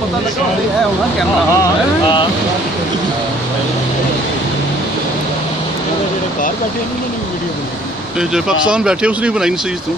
پتا لگا ہے ہونا کیمرہ جو پاکستان بیٹھے اس نے بنائی نہیں تو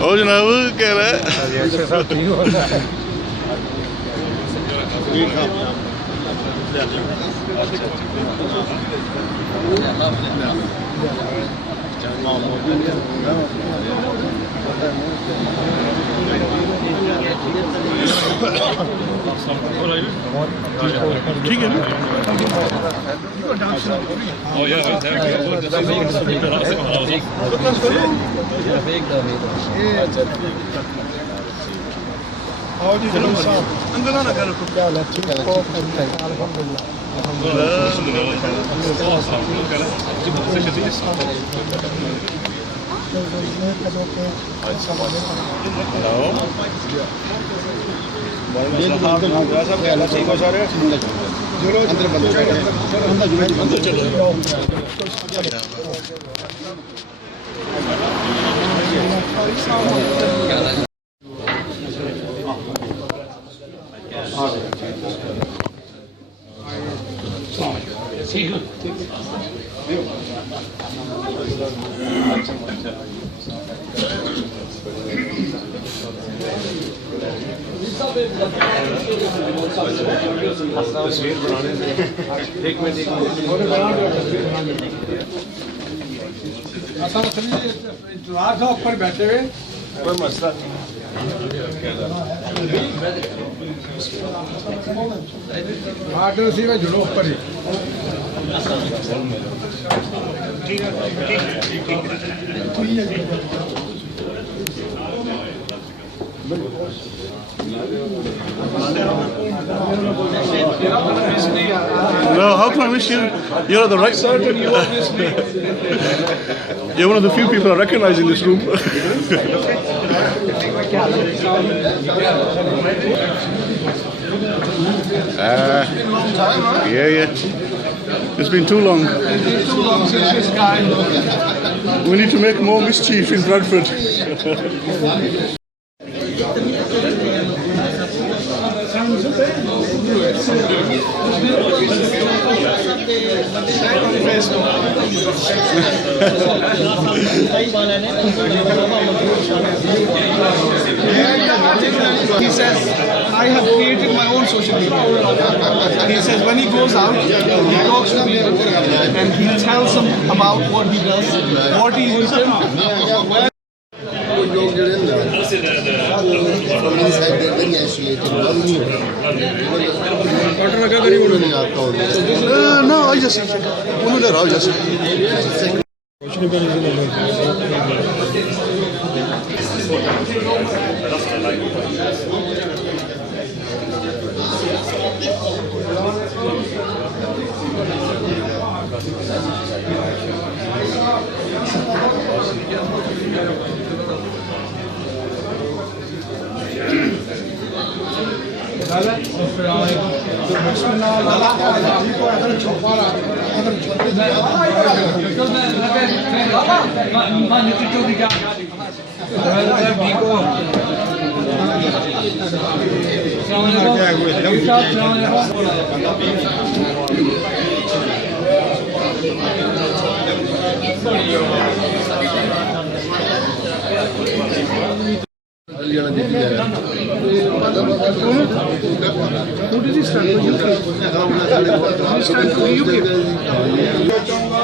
او جناب کہہ رہا ہے ٹھیک ہے اوپر بیٹھے ہوئے کوئی مسئلہ آرڈر سی میں جڑو اوپر ہی No, how can I miss you? You're the right side. You're one of the few people I recognize in this room. Yeah. It's been too long. Since this guy. We need to make more mischief in Bradford. He says, I have created my own social media. He says when he goes out, he talks to people and he tells them about what he does, what he is doing. No, I just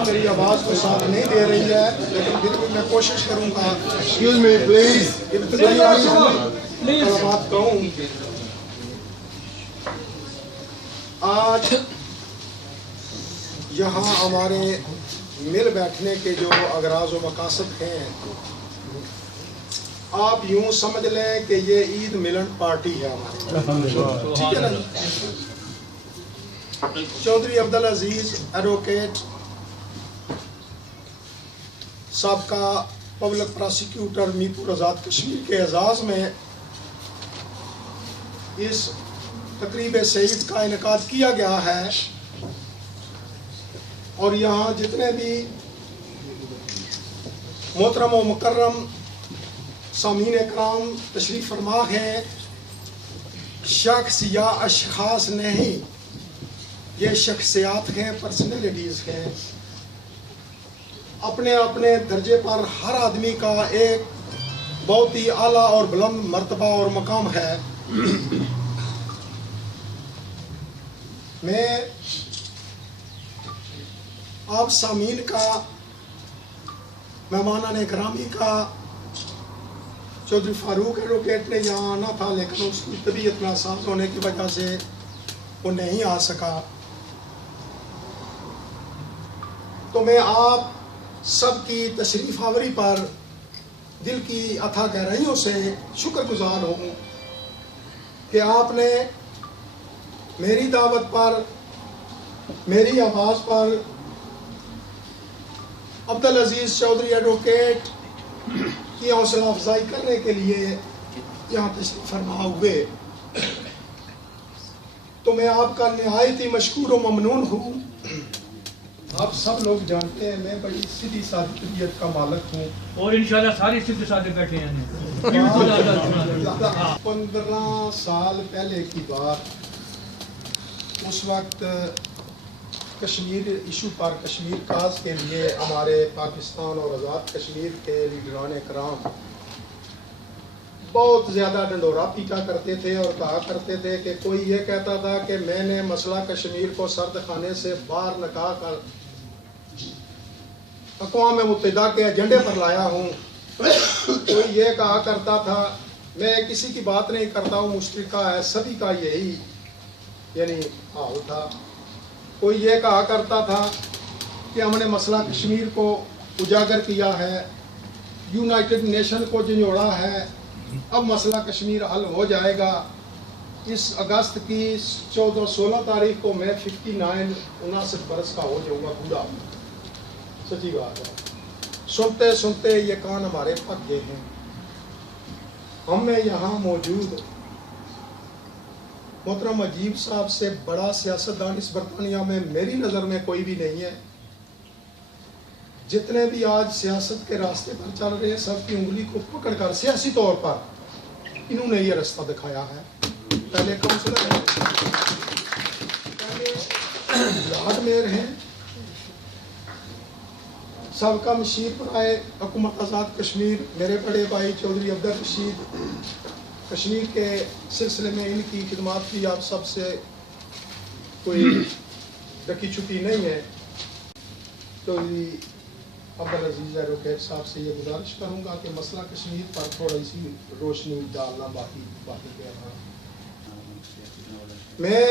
میری آواز کو ساتھ نہیں دے رہی ہے لیکن پھر بھی میں کوشش کروں گا. ایکسکیوز می پلیز بات کہوں. آج یہاں ہمارے مل بیٹھنے کے جو اغراض و مقاصد ہیں, آپ یوں سمجھ لیں کہ یہ عید ملن پارٹی ہے ہماری، ٹھیک ہے نا جی؟ چودھری عبدالعزیز ایڈوکیٹ سابقہ پبلک پراسیکیوٹر میرپور آزاد کشمیر کے اعزاز میں اس تقریب سعید کا انعقاد کیا گیا ہے، اور یہاں جتنے بھی محترم و مکرم سامعین اکرام تشریف فرما ہیں، شخص یا اشخاص نہیں، یہ شخصیات ہیں، پرسنالٹیز ہیں، اپنے اپنے درجے پر ہر آدمی کا ایک بہت ہی اعلیٰ اور بلند مرتبہ اور مقام ہے۔ میں آپ سامعین کا، مہمانان گرامی کا، چودھری فاروق ایڈوکیٹ نے یہاں آنا تھا لیکن اس کی طبیعت ناساز ہونے کی وجہ سے وہ نہیں آ سکا، تو میں آپ سب کی تشریف آوری پر دل کی اتھا گہرائیوں سے شکر گزار ہوں کہ آپ نے میری دعوت پر، میری آواز پر عبدالعزیز چودھری ایڈوکیٹ کی حوصلہ افزائی کرنے کے لیے یہاں تشریف فرما ہوئے، تو میں آپ کا نہایت ہی مشکور و ممنون ہوں۔ آپ سب لوگ جانتے ہیں میں بڑی سیدھی سادی طبیعت کا مالک ہوں، اور انشاءاللہ ساری سیدھے سادے بیٹھے ہیں۔ 15 سال پہلے کی بات، اس وقت کشمیر ایشو پر، کشمیر کاز کے لیے ہمارے پاکستان اور آزاد کشمیر کے لیڈران کرام بہت زیادہ ڈنڈورا پیٹا کرتے تھے اور کہا کرتے تھے کہ کوئی یہ کہتا تھا کہ میں نے مسئلہ کشمیر کو سرد خانے سے باہر نکال کر اقوام متحدہ کے ایجنڈے پر لایا ہوں، کوئی یہ کہا کرتا تھا، میں کسی کی بات نہیں کرتا ہوں، مشترکہ ہے سبھی کا یہی یعنی حال تھا، کوئی یہ کہا کرتا تھا کہ ہم نے مسئلہ کشمیر کو اجاگر کیا ہے، یونائٹڈ نیشن کو جھنجھوڑا ہے، اب مسئلہ کشمیر حل ہو جائے گا۔ اس اگست کی 16 تاریخ کو میں 59 برس کا ہو جاؤں گا پورا، سچی بات ہے۔ سنتے سنتے یہ کان ہمارے پک گئے ہیں۔ ہم میں یہاں موجود محترم عجیب صاحب سے بڑا سیاستدان اس برطانیہ میں میری نظر میں کوئی بھی نہیں ہے۔ جتنے بھی آج سیاست کے راستے پر چل رہے ہیں، سب کی انگلی کو پکڑ کر سیاسی طور پر انہوں نے یہ رستہ دکھایا ہے۔ پہلے کونسلر ہیں، پہلے لارڈ میئر ہیں، سابقہ مشیر برائے حکومت آزاد کشمیر میرے بڑے بھائی چودھری عبدالرشید، کشمیر کے سلسلے میں ان کی خدمات کی آپ سب سے کوئی ڈکی چھپی نہیں ہے۔ چودھری عبدالعزیز ایڈوکیٹ صاحب سے یہ گزارش کروں گا کہ مسئلہ کشمیر پر تھوڑی سی روشنی ڈالنا باقی کیا تھا۔ میں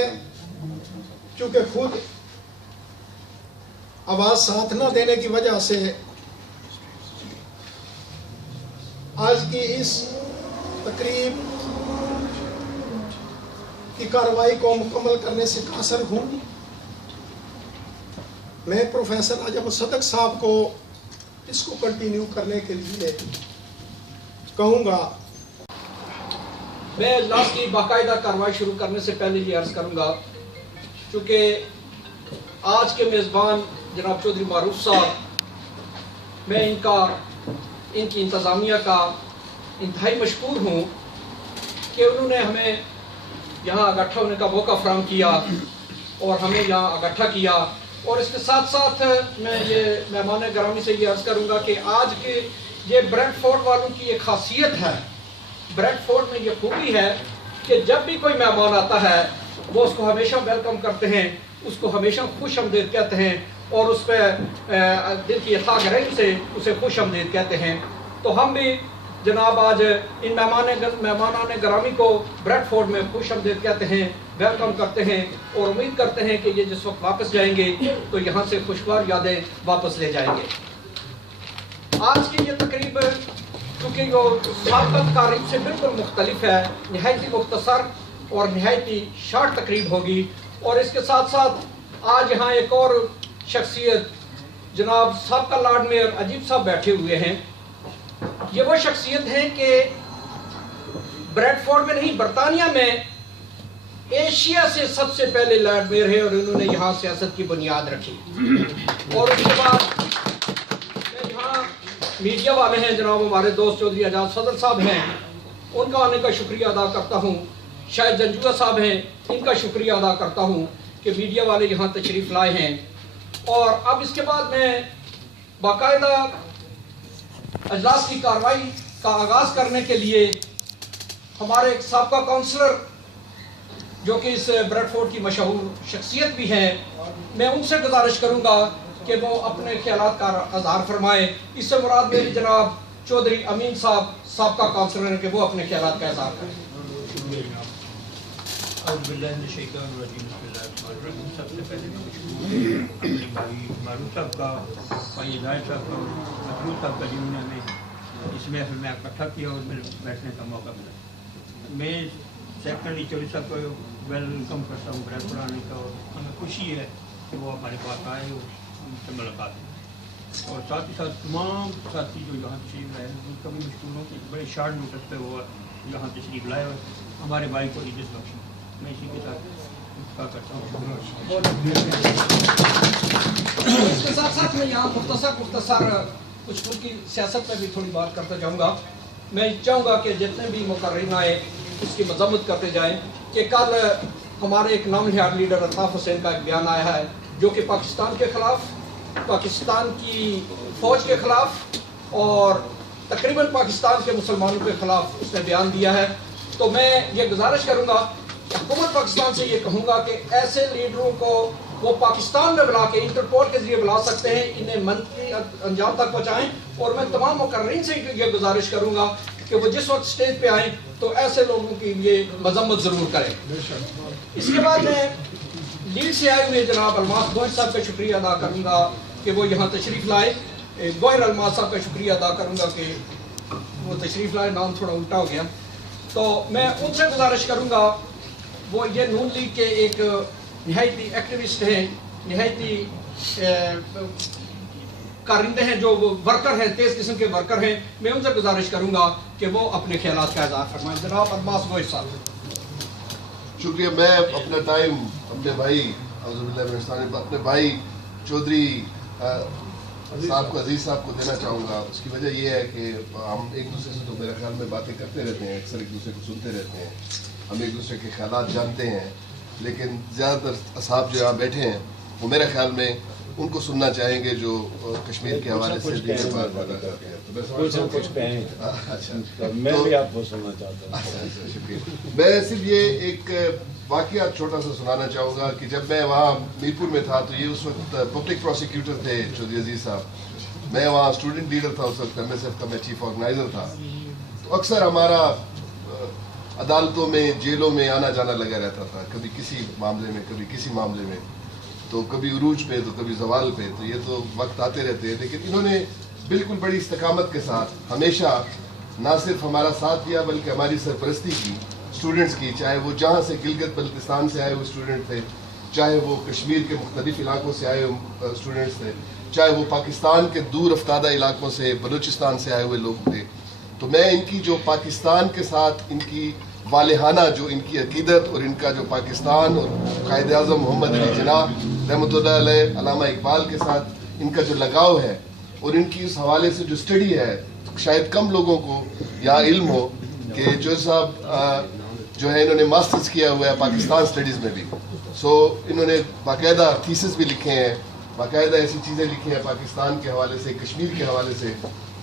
چونکہ خود آواز ساتھ نہ دینے کی وجہ سے آج کی اس تقریب کی کارروائی کو مکمل کرنے سے قاصر ہوں، میں پروفیسر عجب صدق صاحب کو اس کو کنٹینیو کرنے کے لیے کہوں گا۔ میں اجلاس کی باقاعدہ کارروائی شروع کرنے سے پہلے یہ عرض کروں گا، چونکہ آج کے میزبان جناب چودھری معروف صاحب، میں ان کی انتظامیہ کا انتہائی مشکور ہوں کہ انہوں نے ہمیں یہاں اکٹھا ہونے کا موقع فراہم کیا اور ہمیں یہاں اکٹھا کیا، اور اس کے ساتھ ساتھ میں یہ مہمان گرامی سے یہ عرض کروں گا کہ آج کے یہ بریڈ فورٹ والوں کی ایک خاصیت ہے، بریڈ فورٹ میں یہ خوبی ہے کہ جب بھی کوئی مہمان آتا ہے وہ اس کو ہمیشہ ویلکم کرتے ہیں، اس کو ہمیشہ خوش آمدید کہتے ہیں اور اس پہ دل کی اتھا گہرائی سے اسے خوش آمدید کہتے ہیں۔ تو ہم بھی جناب آج ان مہمانان گرامی کو بریڈ فورٹ میں خوش آمدید کہتے ہیں، ویلکم کرتے ہیں اور امید کرتے ہیں کہ یہ جس وقت واپس جائیں گے تو یہاں سے خوشگوار یادیں واپس لے جائیں گے۔ آج کی یہ تقریب چونکہ جو سابقہ تقریب سے بالکل مختلف ہے، نہایتی مختصر اور نہایتی شارٹ تقریب ہوگی. اور اس کے ساتھ ساتھ آج یہاں ایک اور شخصیت جناب سابقہ لارڈ میئر عجیب صاحب بیٹھے ہوئے ہیں. یہ وہ شخصیت ہیں کہ بریڈ فورڈ میں نہیں، برطانیہ میں ایشیا سے سب سے پہلے لارڈ میئر ہے اور انہوں نے یہاں سیاست کی بنیاد رکھی. اور اس کے بعد یہاں میڈیا والے ہیں، جناب ہمارے دوست چودھری اعجاز صدر صاحب ہیں، ان کا آنے کا شکریہ ادا کرتا ہوں. شاہد جنجوعہ صاحب ہیں، ان کا شکریہ ادا کرتا ہوں کہ میڈیا والے یہاں تشریف لائے ہیں. اور اب اس کے بعد میں باقاعدہ اجلاس کی کارروائی کا آغاز کرنے کے لیے ہمارے ایک سابقہ کونسلر جو کہ اس بریڈ فورڈ کی مشہور شخصیت بھی ہیں، میں ان سے گزارش کروں گا کہ وہ اپنے خیالات کا اظہار فرمائیں. اس سے مراد میری جناب چودھری امین صاحب سابقہ کونسلر ہیں کہ وہ اپنے خیالات کا اظہار کریں. اعوذ باللہ من الشیطان الرجیم، بسم اللہ الرحمن الرحیم. سب سے پہلے میں اپنے بھائی معروف صاحب کا، بھائی ظاہر صاحب کا اور مسعود صاحب کا جنہوں نے ہمیں اس محفل میں اکٹھا کیا اور میرے بیٹھنے کا موقع ملا. میں سیکنڈری چودھری صاحب کو ویلکم کرتا ہوں بریڈ فورڈ آنے کا، اور ہمیں خوشی ہے کہ وہ ہمارے پاس آئے اور ان سے ملاقات ہے. اور ساتھ ہی ساتھ تمام ساتھی جو یہاں تشریف لائے ان کا بھی مشکور ہوں کہ بڑے شارٹ نوٹس پہ وہ یہاں تشریف لائے اور ہمارے بھائی کو عید بخشیں. میں اسی کے ساتھ اتفاق کرتا ہوں. اس کے ساتھ ساتھ میں یہاں مختصر کچھ ملک کی سیاست میں بھی تھوڑی بات کرتا جاؤں گا. میں چاہوں گا کہ جتنے بھی مقررین آئے اس کی مذمت کرتے جائیں کہ کل ہمارے ایک نام نہاد لیڈر الطاف حسین کا ایک بیان آیا ہے جو کہ پاکستان کے خلاف، پاکستان کی فوج کے خلاف اور تقریباً پاکستان کے مسلمانوں کے خلاف اس نے بیان دیا ہے. تو میں یہ گزارش کروں گا کہ حکومت پاکستان سے یہ کہوں گا کہ ایسے لیڈروں کو وہ پاکستان میں بلا کے انٹرپول کے ذریعے بلا سکتے ہیں، انہیں منطقی انجام تک پہنچائیں. اور میں تمام مقررین سے یہ گزارش کروں گا کہ وہ جس وقت سٹیج پہ آئیں تو ایسے لوگوں کی یہ مذمت ضرور کریں. اس کے بعد میں لیڈ سے آئے ہوئے جناب الماس گوہر صاحب کا شکریہ ادا کروں گا کہ وہ یہاں تشریف لائے. گوہر الماس صاحب کا شکریہ ادا کروں گا کہ وہ تشریف لائے، نام تھوڑا الٹا ہو گیا. تو میں ان سے گزارش کروں گا، وہ یہ نون لیگ کے ایک نہایتی ایکٹیوسٹ ہیں، نہایتی کارندے ہیں، جو وہ ورکر ہیں، تیز قسم کے ورکر ہیں. میں ان سے گزارش کروں گا کہ وہ اپنے خیالات کا اظہار فرمائیں. جناب الماس گوہر صاحب. شکریہ. میں اپنا ٹائم اپنے بھائی اپنے بھائی چودھری صاحب کو، عزیز صاحب کو دینا چاہوں گا. اس کی وجہ یہ ہے کہ ہم ایک دوسرے سے تو میرے خیال میں باتیں کرتے رہتے ہیں، اکثر ایک دوسرے کو سنتے رہتے ہیں، ہم ایک دوسرے کے خیالات جانتے ہیں. لیکن زیادہ تر اصحاب جو یہاں بیٹھے ہیں وہ میرے خیال میں ان کو سننا چاہیں گے جو کشمیر کے حوالے سے بات کرتے ہیں. میں بھی آپ کو سننا چاہتا ہوں. شکریہ. میں صرف یہ ایک واقعہ چھوٹا سا سنانا چاہوں گا کہ جب میں وہاں میرپور میں تھا تو یہ اس وقت پبلک پروسیکیوٹر تھے چودھری عزیز صاحب. میں وہاں اسٹوڈنٹ لیڈر تھا اس وقت، MSF کا میں چیف آرگنائزر تھا. تو اکثر ہمارا عدالتوں میں، جیلوں میں آنا جانا لگا رہتا تھا، کبھی کسی معاملے میں کبھی کسی معاملے میں، تو کبھی عروج پہ تو کبھی زوال پہ. تو یہ تو وقت آتے رہتے ہیں، لیکن انہوں نے بالکل بڑی استقامت کے ساتھ ہمیشہ نہ صرف ہمارا ساتھ دیا بلکہ ہماری سرپرستی کی اسٹوڈنٹس کی، چاہے وہ جہاں سے گلگت بلتستان سے آئے ہوئے اسٹوڈنٹ تھے، چاہے وہ کشمیر کے مختلف علاقوں سے آئے ہوئے اسٹوڈنٹس تھے، چاہے وہ پاکستان کے دور افتادہ علاقوں سے، بلوچستان سے آئے ہوئے لوگ تھے. تو میں ان کی جو پاکستان کے ساتھ ان کی والہانہ جو ان کی عقیدت اور ان کا جو پاکستان اور قائد اعظم محمد علی جناح رحمۃ اللہ علیہ، علامہ اقبال کے ساتھ ان کا جو لگاؤ ہے اور ان کی اس حوالے سے جو اسٹڈی ہے، شاید کم لوگوں کو یا علم ہو کہ جو صاحب جو ہے انہوں نے ماسٹرز کیا ہوا ہے پاکستان اسٹڈیز میں بھی. سو انہوں نے باقاعدہ تھیسس بھی لکھے ہیں، باقاعدہ ایسی چیزیں لکھی ہیں پاکستان کے حوالے سے، کشمیر کے حوالے سے،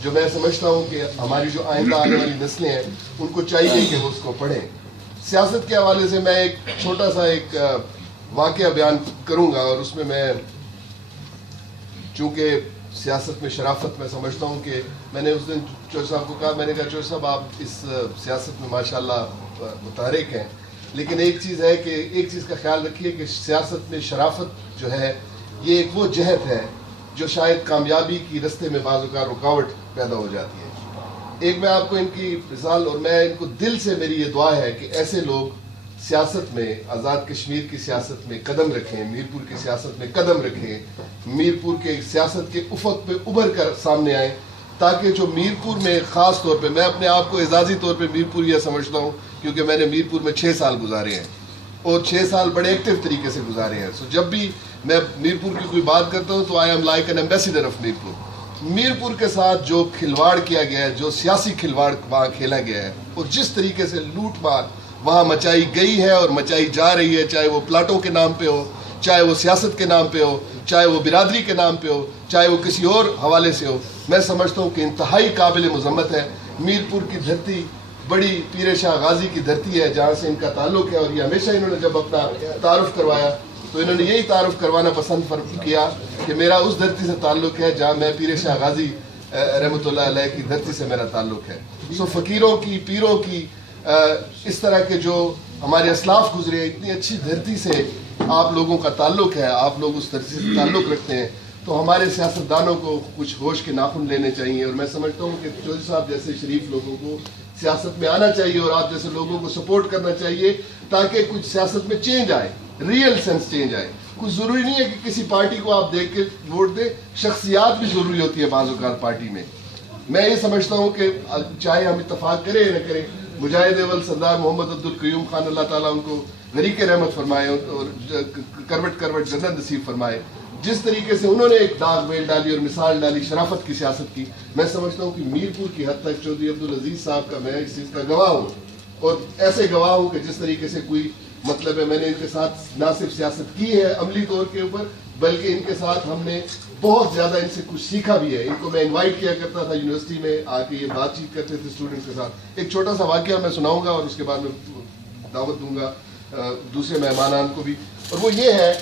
جو میں سمجھتا ہوں کہ ہماری جو آئندہ آنے والی نسلیں ہیں ان کو چاہیے کہ وہ اس کو پڑھیں. سیاست کے حوالے سے میں ایک چھوٹا سا ایک واقعہ بیان کروں گا، اور اس میں چونکہ سیاست میں شرافت میں سمجھتا ہوں کہ میں نے اس دن چوہر صاحب کو کہا، میں نے کہا چوہر صاحب آپ اس سیاست میں ماشاءاللہ متحرک ہیں، لیکن ایک چیز ہے کہ ایک چیز کا خیال رکھیے کہ سیاست میں شرافت جو ہے یہ ایک وہ جہت ہے جو شاید کامیابی کی رستے میں بعض اوقات رکاوٹ پیدا ہو جاتی ہے. ایک میں آپ کو ان کی مثال، اور میں ان کو دل سے میری یہ دعا ہے کہ ایسے لوگ سیاست میں، آزاد کشمیر کی سیاست میں قدم رکھیں، میرپور کی سیاست میں قدم رکھیں، میرپور کے سیاست کے افق پہ ابھر کر سامنے آئیں، تاکہ جو میرپور میں خاص طور پہ، میں اپنے آپ کو اعزازی طور پہ میرپور یہ سمجھتا ہوں کیونکہ میں نے میرپور میں 6 سال گزارے ہیں اور 6 سال بڑے ایکٹیو طریقے سے گزارے ہیں. سو جب بھی میں میرپور کی کوئی بات کرتا ہوں تو I am like an ambassador of Mirpur. Mirpur کے ساتھ جو کھلواڑ کیا گیا ہے، جو سیاسی کھلواڑ وہاں کھیلا گیا ہے، اور جس طریقے سے لوٹ مار وہاں مچائی گئی ہے اور مچائی جا رہی ہے، چاہے وہ پلاٹوں کے نام پہ ہو، چاہے وہ سیاست کے نام پہ ہو، چاہے وہ برادری کے نام پہ ہو، چاہے وہ کسی اور حوالے سے ہو، میں سمجھتا ہوں کہ انتہائی قابل مذمت ہے. میرپور کی دھرتی بڑی پیر شاہ غازی کی دھرتی ہے جہاں سے ان کا تعلق ہے، اور یہ ہمیشہ انہوں نے جب اپنا تعارف کروایا تو انہوں نے یہی تعارف کروانا پسند کیا کہ میرا اس دھرتی سے تعلق ہے جہاں میں پیر شاہ غازی رحمۃ اللہ علیہ کی دھرتی سے میرا تعلق ہے. سو فقیروں کی، پیروں کی، اس طرح کے جو ہمارے اسلاف گزرے ہیں، اتنی اچھی دھرتی سے آپ لوگوں کا تعلق ہے، آپ لوگ اس دھرتی سے تعلق رکھتے ہیں، تو ہمارے سیاستدانوں کو کچھ ہوش کے ناخن لینے چاہیے. اور میں سمجھتا ہوں کہ چودھری صاحب جیسے شریف لوگوں کو سیاست میں آنا چاہیے اور آپ جیسے لوگوں کو سپورٹ کرنا چاہیے تاکہ کچھ سیاست میں چینج آئے، ریئل سینس چینج آئے. کچھ ضروری نہیں ہے کہ کسی پارٹی کو آپ دیکھ کے ووٹ دیں، شخصیات بھی ضروری ہوتی ہے بعض اوقات پارٹی میں. میں یہ سمجھتا ہوں کہ چاہے ہم اتفاق کریں یا نہ کریں، مجاہد اول سردار محمد عبدالقیوم خان اللہ تعالیٰ ان کو غریق رحمت فرمائے اور کروٹ کروٹ جنت نصیب فرمائے، جس طریقے سے انہوں نے ایک داغ میل ڈالی اور مثال ڈالی شرافت کی سیاست کی، میں سمجھتا ہوں کہ میرپور کی حد تک چودھری عبدالعزیز صاحب کا میں اس چیز کا گواہ ہوں، اور ایسے گواہ ہوں کہ جس طریقے سے کوئی مطلب ہے میں نے ان کے ساتھ نہ صرف سیاست کی ہے عملی طور کے اوپر، بلکہ ان کے ساتھ ہم نے بہت زیادہ ان سے کچھ سیکھا بھی ہے. ان کو میں انوائٹ کیا کرتا تھا یونیورسٹی میں، آ کے یہ بات چیت کرتے تھے اسٹوڈنٹس کے ساتھ. ایک چھوٹا سا واقعہ میں سناؤں گا اور اس کے بعد میں دعوت دوں گا دوسرے مہمانان کو بھی، اور وہ یہ ہے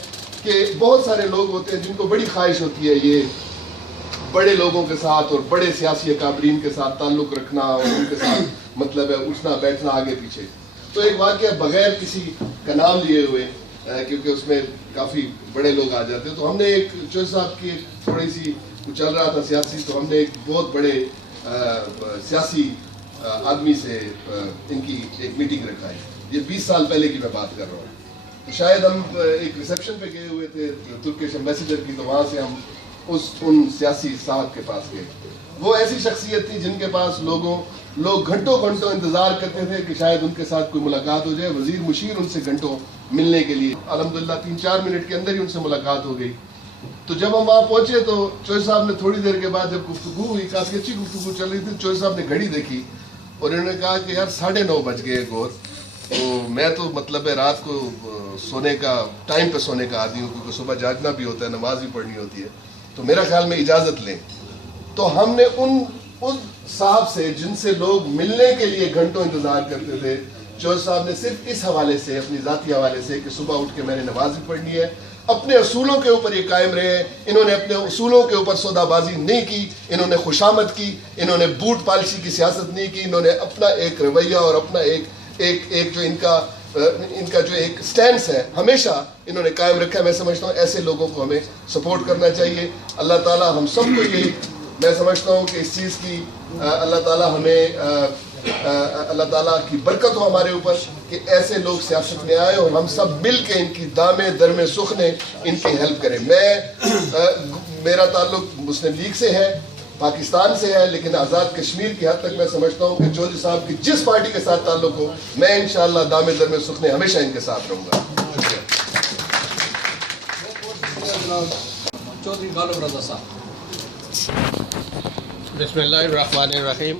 کہ بہت سارے لوگ ہوتے ہیں جن کو بڑی خواہش ہوتی ہے یہ بڑے لوگوں کے ساتھ اور بڑے سیاسی اکابرین کے ساتھ تعلق رکھنا اور ان کے ساتھ مطلب ہے اٹھنا بیٹھنا آگے پیچھے. تو ایک واقعہ بغیر کسی کا نام لیے ہوئے، کیونکہ اس میں کافی بڑے لوگ آ جاتے ہیں، تو ہم نے ایک چودھری صاحب کی تھوڑی سی چل رہا تھا سیاسی، تو ہم نے ایک بہت بڑے سیاسی آدمی سے ان کی ایک میٹنگ رکھائی. یہ 20 سال پہلے کی میں بات کر رہا ہوں. شاید ہم ایک ریسیپشن پہ گئے ہوئے تھے ترکش ایمبیسیڈر کی، تو وہاں سے ہم ان سیاسی صاحب کے پاس گئے. وہ ایسی شخصیت تھی جن کے پاس لوگ گھنٹوں انتظار کرتے تھے کہ شاید ان کے ساتھ کوئی ملاقات ہو جائے. وزیر مشیر ان سے گھنٹوں ملنے کے لیے، الحمدللہ 3-4 منٹ کے اندر ہی ان سے ملاقات ہو گئی. تو جب ہم وہاں پہنچے تو چودھری صاحب نے تھوڑی دیر کے بعد جب گفتگو ہوئی، کافی اچھی گفتگو چل رہی تھی، چودھری صاحب نے گھڑی دیکھی اور انہوں نے کہا کہ یار 9:30 بج گئے گور، تو میں تو مطلب ہے رات کو سونے کا ٹائم پہ سونے کا آدمی ہوں کیونکہ صبح جاگنا بھی ہوتا ہے، نماز بھی پڑھنی ہوتی ہے، تو میرا خیال میں اجازت لیں. تو ہم نے ان صاحب سے جن سے لوگ ملنے کے لیے گھنٹوں انتظار کرتے تھے، چودھری صاحب نے صرف اس حوالے سے، اپنی ذاتی حوالے سے کہ صبح اٹھ کے میں نے نماز بھی پڑھنی ہے، اپنے اصولوں کے اوپر یہ قائم رہے. انہوں نے اپنے اصولوں کے اوپر سودا بازی نہیں کی، انہوں نے خوشامد کی، انہوں نے بوٹ پالشی کی سیاست نہیں کی، انہوں نے اپنا ایک رویہ اور اپنا ایک جو ان کا جو ایک سٹینس ہے ہمیشہ انہوں نے قائم رکھا ہے. میں سمجھتا ہوں ایسے لوگوں کو ہمیں سپورٹ کرنا چاہیے. اللہ تعالیٰ ہم سب کو یہ، میں سمجھتا ہوں کہ اس چیز کی اللہ تعالیٰ ہمیں اللہ تعالیٰ کی برکت ہو ہمارے اوپر کہ ایسے لوگ سیاست میں آئے اور ہم سب مل کے ان کی دامے درمے سخنے ان کی ہیلپ کریں. میرا تعلق مسلم لیگ سے ہے، پاکستان سے ہے، لیکن آزاد کشمیر کی حد تک میں سمجھتا ہوں کہ چودھری صاحب کی جس پارٹی کے ساتھ تعلق ہو، میں انشاءاللہ دامے درمے سخنے ہمیشہ ان کے ساتھ رہوں گا. چودھری غالب رضا صاحب. بسم اللہ الرحمن الرحیم.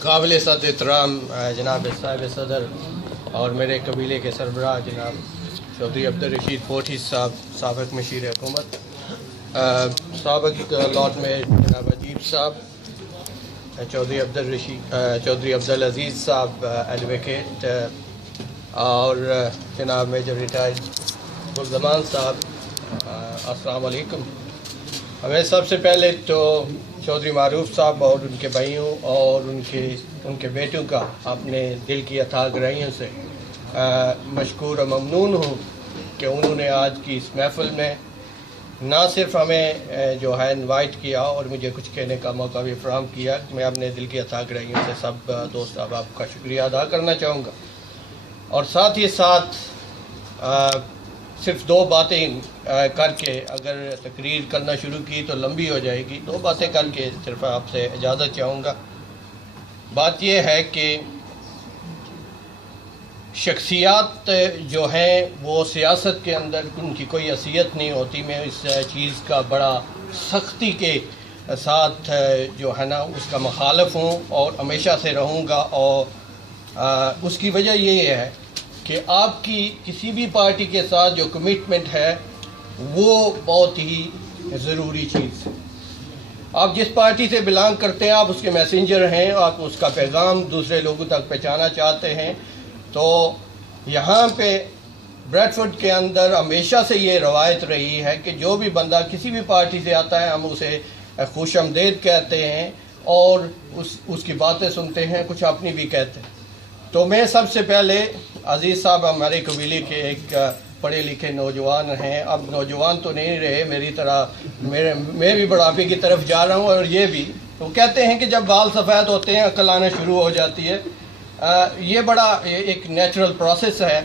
قابل صد احترام جناب صاحب صدر اور میرے قبیلے کے سربراہ جناب چودھری عبدالرشید پوٹھی صاحب، سابق مشیر حکومت، سابق لاٹ میں جناب عجیب صاحب، چودھری عبدالعزیز صاحب ایڈوکیٹ، اور جناب میجر ریٹائرڈ گلزمان صاحب، السلام علیکم. ہمیں سب سے پہلے تو چودھری معروف صاحب اور ان کے بھائیوں اور ان کے بیٹوں کا اپنے دل کی اتھاہ گہرائیوں سے مشکور و ممنون ہوں کہ انہوں نے آج کی اس محفل میں نہ صرف ہمیں جو ہے انوائٹ کیا اور مجھے کچھ کہنے کا موقع بھی فراہم کیا. میں اپنے دل کی عطا گرائیوں سے سب دوست احباب کا شکریہ ادا کرنا چاہوں گا. اور ساتھ ہی ساتھ صرف 2 باتیں کر کے اگر تقریر کرنا شروع کی تو لمبی ہو جائے گی. 2 باتیں کر کے صرف آپ سے اجازت چاہوں گا. بات یہ ہے کہ شخصیات جو ہیں وہ سیاست کے اندر ان کی کوئی حیثیت نہیں ہوتی. میں اس چیز کا بڑا سختی کے ساتھ جو ہے نا اس کا مخالف ہوں اور ہمیشہ سے رہوں گا. اور اس کی وجہ یہ ہے کہ آپ کی کسی بھی پارٹی کے ساتھ جو کمٹمنٹ ہے وہ بہت ہی ضروری چیز ہے. آپ جس پارٹی سے بلانگ کرتے ہیں آپ اس کے میسنجر ہیں, آپ اس کا پیغام دوسرے لوگوں تک پہنچانا چاہتے ہیں. تو یہاں پہ بریڈ فورڈ کے اندر ہمیشہ سے یہ روایت رہی ہے کہ جو بھی بندہ کسی بھی پارٹی سے آتا ہے ہم اسے خوش آمدید کہتے ہیں اور اس کی باتیں سنتے ہیں, کچھ اپنی بھی کہتے ہیں. تو میں سب سے پہلے عزیز صاحب ہمارے قبیلے کے ایک پڑھے لکھے نوجوان ہیں. اب نوجوان تو نہیں رہے میری طرح, میں بھی بڑھاپے کی طرف جا رہا ہوں اور یہ بھی. وہ کہتے ہیں کہ جب بال سفید ہوتے ہیں عقل آنا شروع ہو جاتی ہے. یہ بڑا ایک نیچرل پروسیس ہے.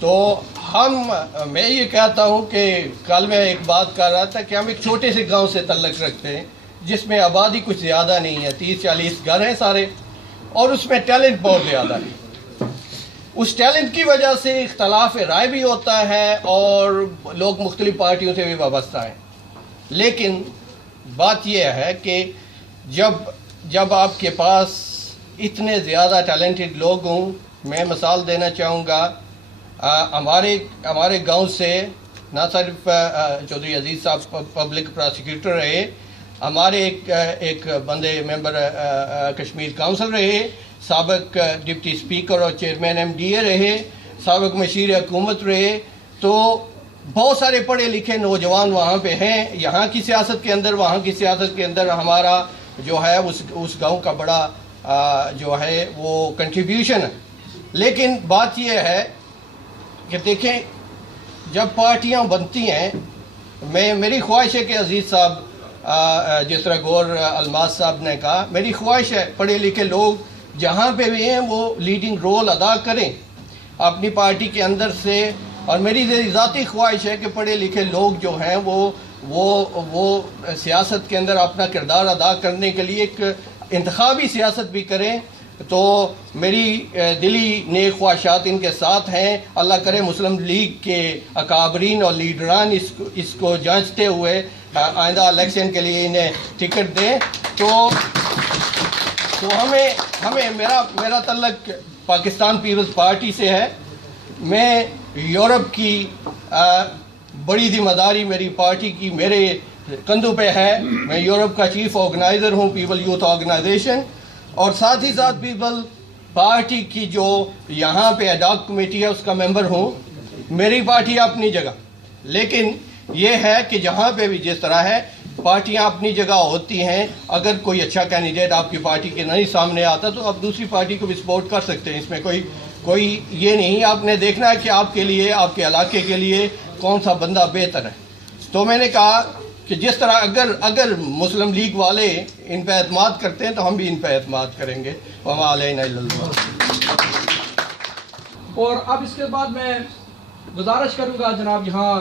تو میں یہ کہتا ہوں کہ کل میں ایک بات کر رہا تھا کہ ہم ایک چھوٹے سے گاؤں سے تعلق رکھتے ہیں جس میں آبادی کچھ زیادہ نہیں ہے, 30-40 گھر ہیں سارے, اور اس میں ٹیلنٹ بہت زیادہ ہے. اس ٹیلنٹ کی وجہ سے اختلاف رائے بھی ہوتا ہے اور لوگ مختلف پارٹیوں سے بھی وابستہ ہیں. لیکن بات یہ ہے کہ جب آپ کے پاس اتنے زیادہ ٹیلنٹڈ لوگ ہوں, میں مثال دینا چاہوں گا. ہمارے گاؤں سے نہ صرف چودھری عزیز صاحب پبلک پراسیکیوٹر رہے, ہمارے ایک بندے ممبر کشمیر کونسل رہے, سابق ڈپٹی اسپیکر اور چیئرمین MDA رہے, سابق مشیر حکومت رہے. تو بہت سارے پڑھے لکھے نوجوان وہاں پہ ہیں. یہاں کی سیاست کے اندر, وہاں کی سیاست کے اندر ہمارا جو ہے اس گاؤں کا بڑا جو ہے وہ کنٹریبیوشن ہے. لیکن بات یہ ہے کہ دیکھیں جب پارٹیاں بنتی ہیں, میری خواہش ہے کہ عزیز صاحب جس طرح گور الماس صاحب نے کہا, میری خواہش ہے پڑھے لکھے لوگ جہاں پہ بھی ہیں وہ لیڈنگ رول ادا کریں اپنی پارٹی کے اندر سے. اور میری ذاتی خواہش ہے کہ پڑھے لکھے لوگ جو ہیں وہ سیاست کے اندر اپنا کردار ادا کرنے کے لیے ایک انتخابی سیاست بھی کریں. تو میری دلی نیک خواہشات ان کے ساتھ ہیں. اللہ کرے مسلم لیگ کے اکابرین اور لیڈران اس کو جانچتے ہوئے آئندہ الیکشن کے لیے انہیں ٹکٹ دیں. تو ہمیں میرا تعلق پاکستان پیپلز پارٹی سے ہے. میں یورپ کی بڑی ذمہ داری میری پارٹی کی میرے کندھوں پہ ہے. میں یورپ کا چیف آرگنائزر ہوں پیپل یوتھ آرگنائزیشن, اور ساتھ ہی ساتھ پیپل پارٹی کی جو یہاں پہ ایڈاک کمیٹی ہے اس کا ممبر ہوں. میری پارٹی اپنی جگہ, لیکن یہ ہے کہ جہاں پہ بھی جس طرح ہے پارٹیاں اپنی جگہ ہوتی ہیں. اگر کوئی اچھا کینڈیڈیٹ آپ کی پارٹی کے نہیں سامنے آتا تو آپ دوسری پارٹی کو بھی سپورٹ کر سکتے ہیں. اس میں کوئی یہ نہیں, آپ نے دیکھنا ہے کہ آپ کے لیے, آپ کے علاقے کے لیے کون سا بندہ بہتر ہے. تو میں نے کہا کہ جس طرح اگر مسلم لیگ والے ان پہ اعتماد کرتے ہیں تو ہم بھی ان پہ اعتماد کریں گے. وما علینا الا البلاغ. اور اب اس کے بعد میں گزارش کروں گا جناب یہاں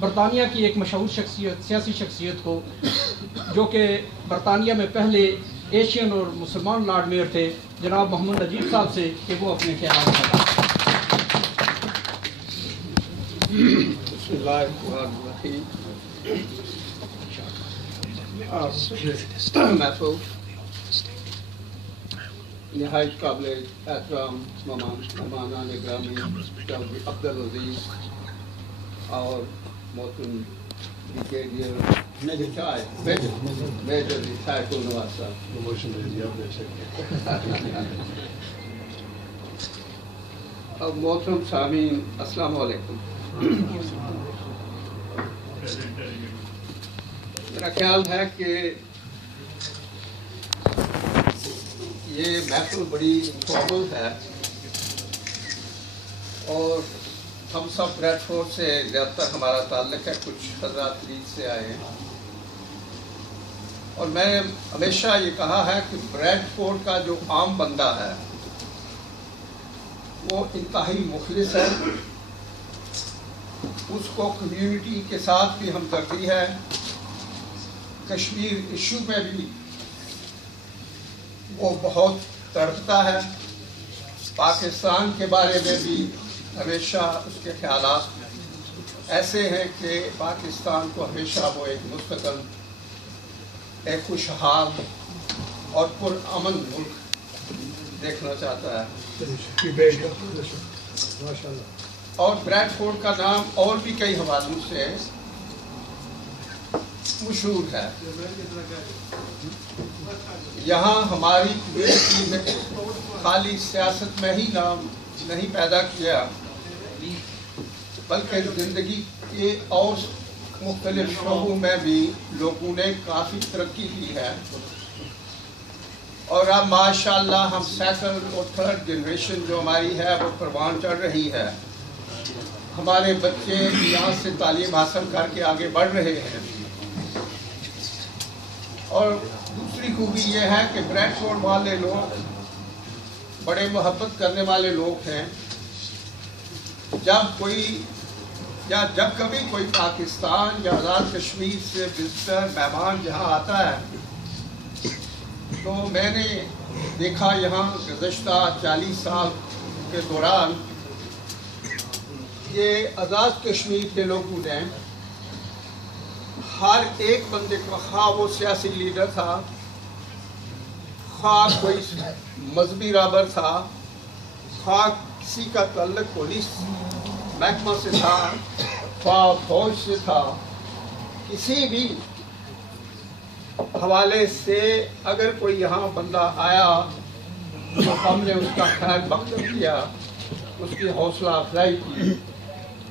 برطانیہ کی ایک مشہور سیاسی شخصیت کو, جو کہ برطانیہ میں پہلے ایشین اور مسلمان لارڈ میئر تھے, جناب محمد نجیب صاحب سے, کہ وہ اپنے خیالات بتائیں. بسم اللہ الرحمن الرحیم. محفوظ نہایت قابل احترام مہمانان گرامی چودھری عبدالعزیز اور محترم میجر سائف النواز صاحب, اور محترم سامعین السلام علیکم. میرا خیال ہے کہ یہ محفل بڑی فارمل ہے اور ہم سب بریڈ فورٹ سے زیادہ تر ہمارا تعلق ہے، کچھ حضرات لیڈ سے آئے ہیں، اور میں نے ہمیشہ یہ کہا ہے کہ بریڈ فورٹ کا جو عام بندہ ہے وہ انتہائی مخلص ہے، اس کو کمیونٹی کے ساتھ بھی ہمدردی ہے، کشمیر ایشو میں بھی وہ بہت تڑپتا ہے، پاکستان کے بارے میں بھی ہمیشہ اس کے خیالات ایسے ہیں کہ پاکستان کو ہمیشہ وہ ایک مستقل، ایک خوشحال اور پرامن ملک دیکھنا چاہتا ہے۔ اور بریڈ فورٹ کا نام اور بھی کئی حوالوں سے مشہور ہے۔ یہاں ہماری کمیونٹی میں خالی سیاست میں ہی نام نہیں پیدا کیا، بلکہ زندگی کے اور مختلف شعبوں میں بھی لوگوں نے کافی ترقی کی ہے، اور اب ماشاءاللہ ہم سیکنڈ اور تھرڈ جنریشن جو ہماری ہے وہ پروان چڑھ رہی ہے، ہمارے بچے یہاں سے تعلیم حاصل کر کے آگے بڑھ رہے ہیں۔ اور دوسری خوبی یہ ہے کہ بریڈ فورٹ والے لوگ بڑے محبت کرنے والے لوگ ہیں، جب کبھی کوئی پاکستان یا آزاد کشمیر سے وزٹر مہمان یہاں آتا ہے تو میں نے دیکھا یہاں گزشتہ 40 سال کے دوران یہ آزاد کشمیر کے لوگوں نے ہر ایک بندے کو، خواہ وہ سیاسی لیڈر تھا، خواہ کوئی مذہبی رہبر تھا، خواہ کسی کا تعلق پولیس محکمہ سے تھا، خواہ فوج سے تھا، کسی بھی حوالے سے اگر کوئی یہاں بندہ آیا تو ہم نے اس کا خیر مقدم کیا، اس کی حوصلہ افزائی کی،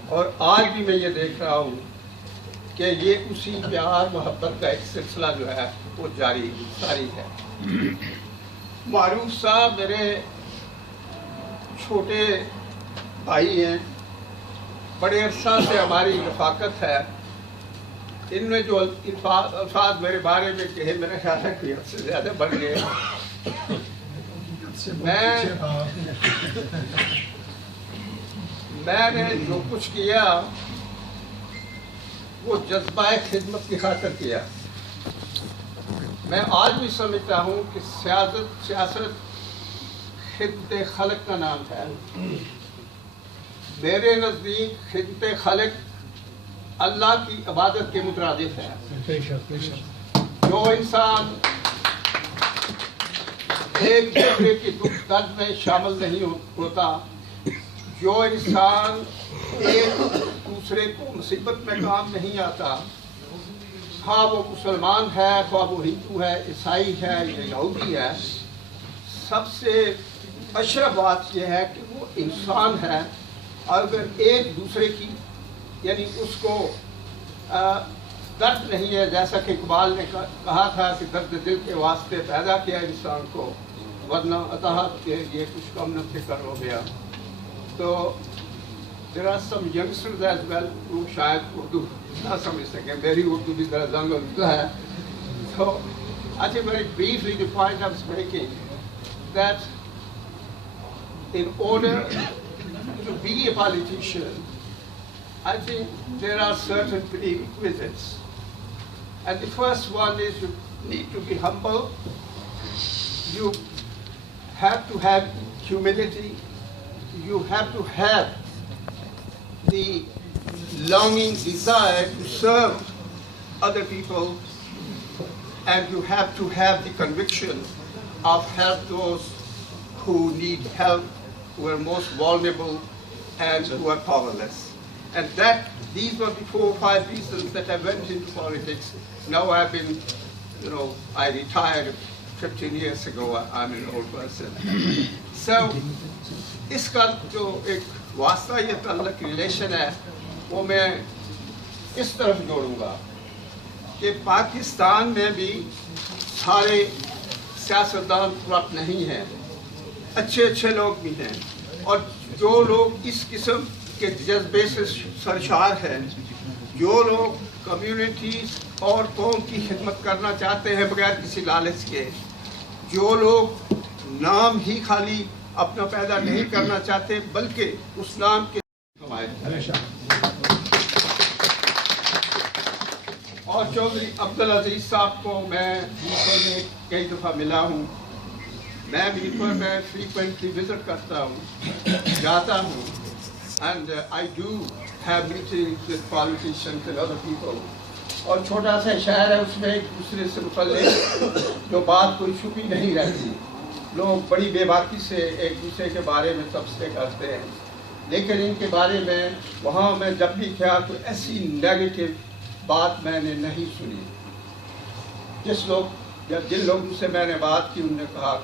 اور آج بھی میں یہ دیکھ رہا ہوں کہ یہ اسی پیار محبت کا ایک سلسلہ جو ہے وہ جاری ہے۔ معروف صاحب میرے چھوٹے بھائی ہیں، بڑے عرصہ سے ہماری رفاقت ہے، ان میں جو الفاظ میرے بارے میں کہے میرا خیال ہے کہ حد سے زیادہ بڑھ گئے۔ میں نے جو کچھ کیا وہ جذبہ خدمت کی خاطر کیا۔ میں آج بھی سمجھتا ہوں کہ سیاست خدمت خلق کا نام ہے۔ میرے نزدیک خدمت خلق اللہ کی عبادت کے مترادف ہے۔ جو انسان ایک دوسرے کی دکھ درد میں شامل نہیں ہوتا، جو انسان ایک دوسرے کو مصیبت میں کام نہیں آتا، خواہ وہ مسلمان ہے، خواہ وہ ہندو ہے، عیسائی ہے یا یہودی ہے، سب سے اشرف بات یہ ہے کہ وہ انسان ہے، اور اگر ایک دوسرے کی یعنی اس کو درد نہیں ہے، جیسا کہ اقبال نے کہا تھا کہ درد دل کے واسطے پیدا کیا انسان کو، ورنہ اطاعت کے لیے کچھ کم نہ فکر ہو گیا۔ تو there are some youngsters as well who شاید اردو نہ سمجھ سکیں، میری اردو بھی ذرا زنگ اردو ہے۔ So I think very briefly the point I was making that in order to be a politician, I think there are certain prerequisites. And the first one is you need to be humble. You have to have humility. You have to have the longing desire to serve other people, and you have to have the conviction of help those who need help, who are most vulnerable and who are powerless. And these were the 4 or 5 reasons that I went into politics. Now I've been, I retired 15 years ago. I'm an old person. So, اس کا جو ایک واسطہ یا تعلق relation ہے وہ میں اس طرف جوڑوں گا کہ پاکستان میں بھی سارے سیاستدان کرپٹ نہیں ہیں، اچھے لوگ بھی ہیں، اور جو لوگ اس قسم کے جذبے سے سرشار ہے. جو لوگ کمیونٹیز اور قوم کی خدمت کرنا چاہتے ہیں بغیر کسی لالچ کے، جو لوگ نام ہی خالی اپنا پیدا نہیں کرنا چاہتے بلکہ اس نام کے اور چودھری عبدالعزیز صاحب کو میں میرپور میں کئی دفعہ ملا ہوں. میں میرپور میں فریکوینٹلی وزٹ کرتا ہوں، جاتا ہوں، and I do have meetings with politicians and other people. اور چھوٹا سا شہر ہے، اس میں ایک دوسرے سے متعلق جو بات کوئی چھپی نہیں رہتی. لوگ بڑی بے باکی سے ایک دوسرے کے بارے میں تبصرے کرتے ہیں، لیکن ان کے بارے میں وہاں میں جب بھی کیا تو ایسی نیگیٹو بات میں نے نہیں سنی. جن لوگوں سے میں نے بات کی انہوں نے کہا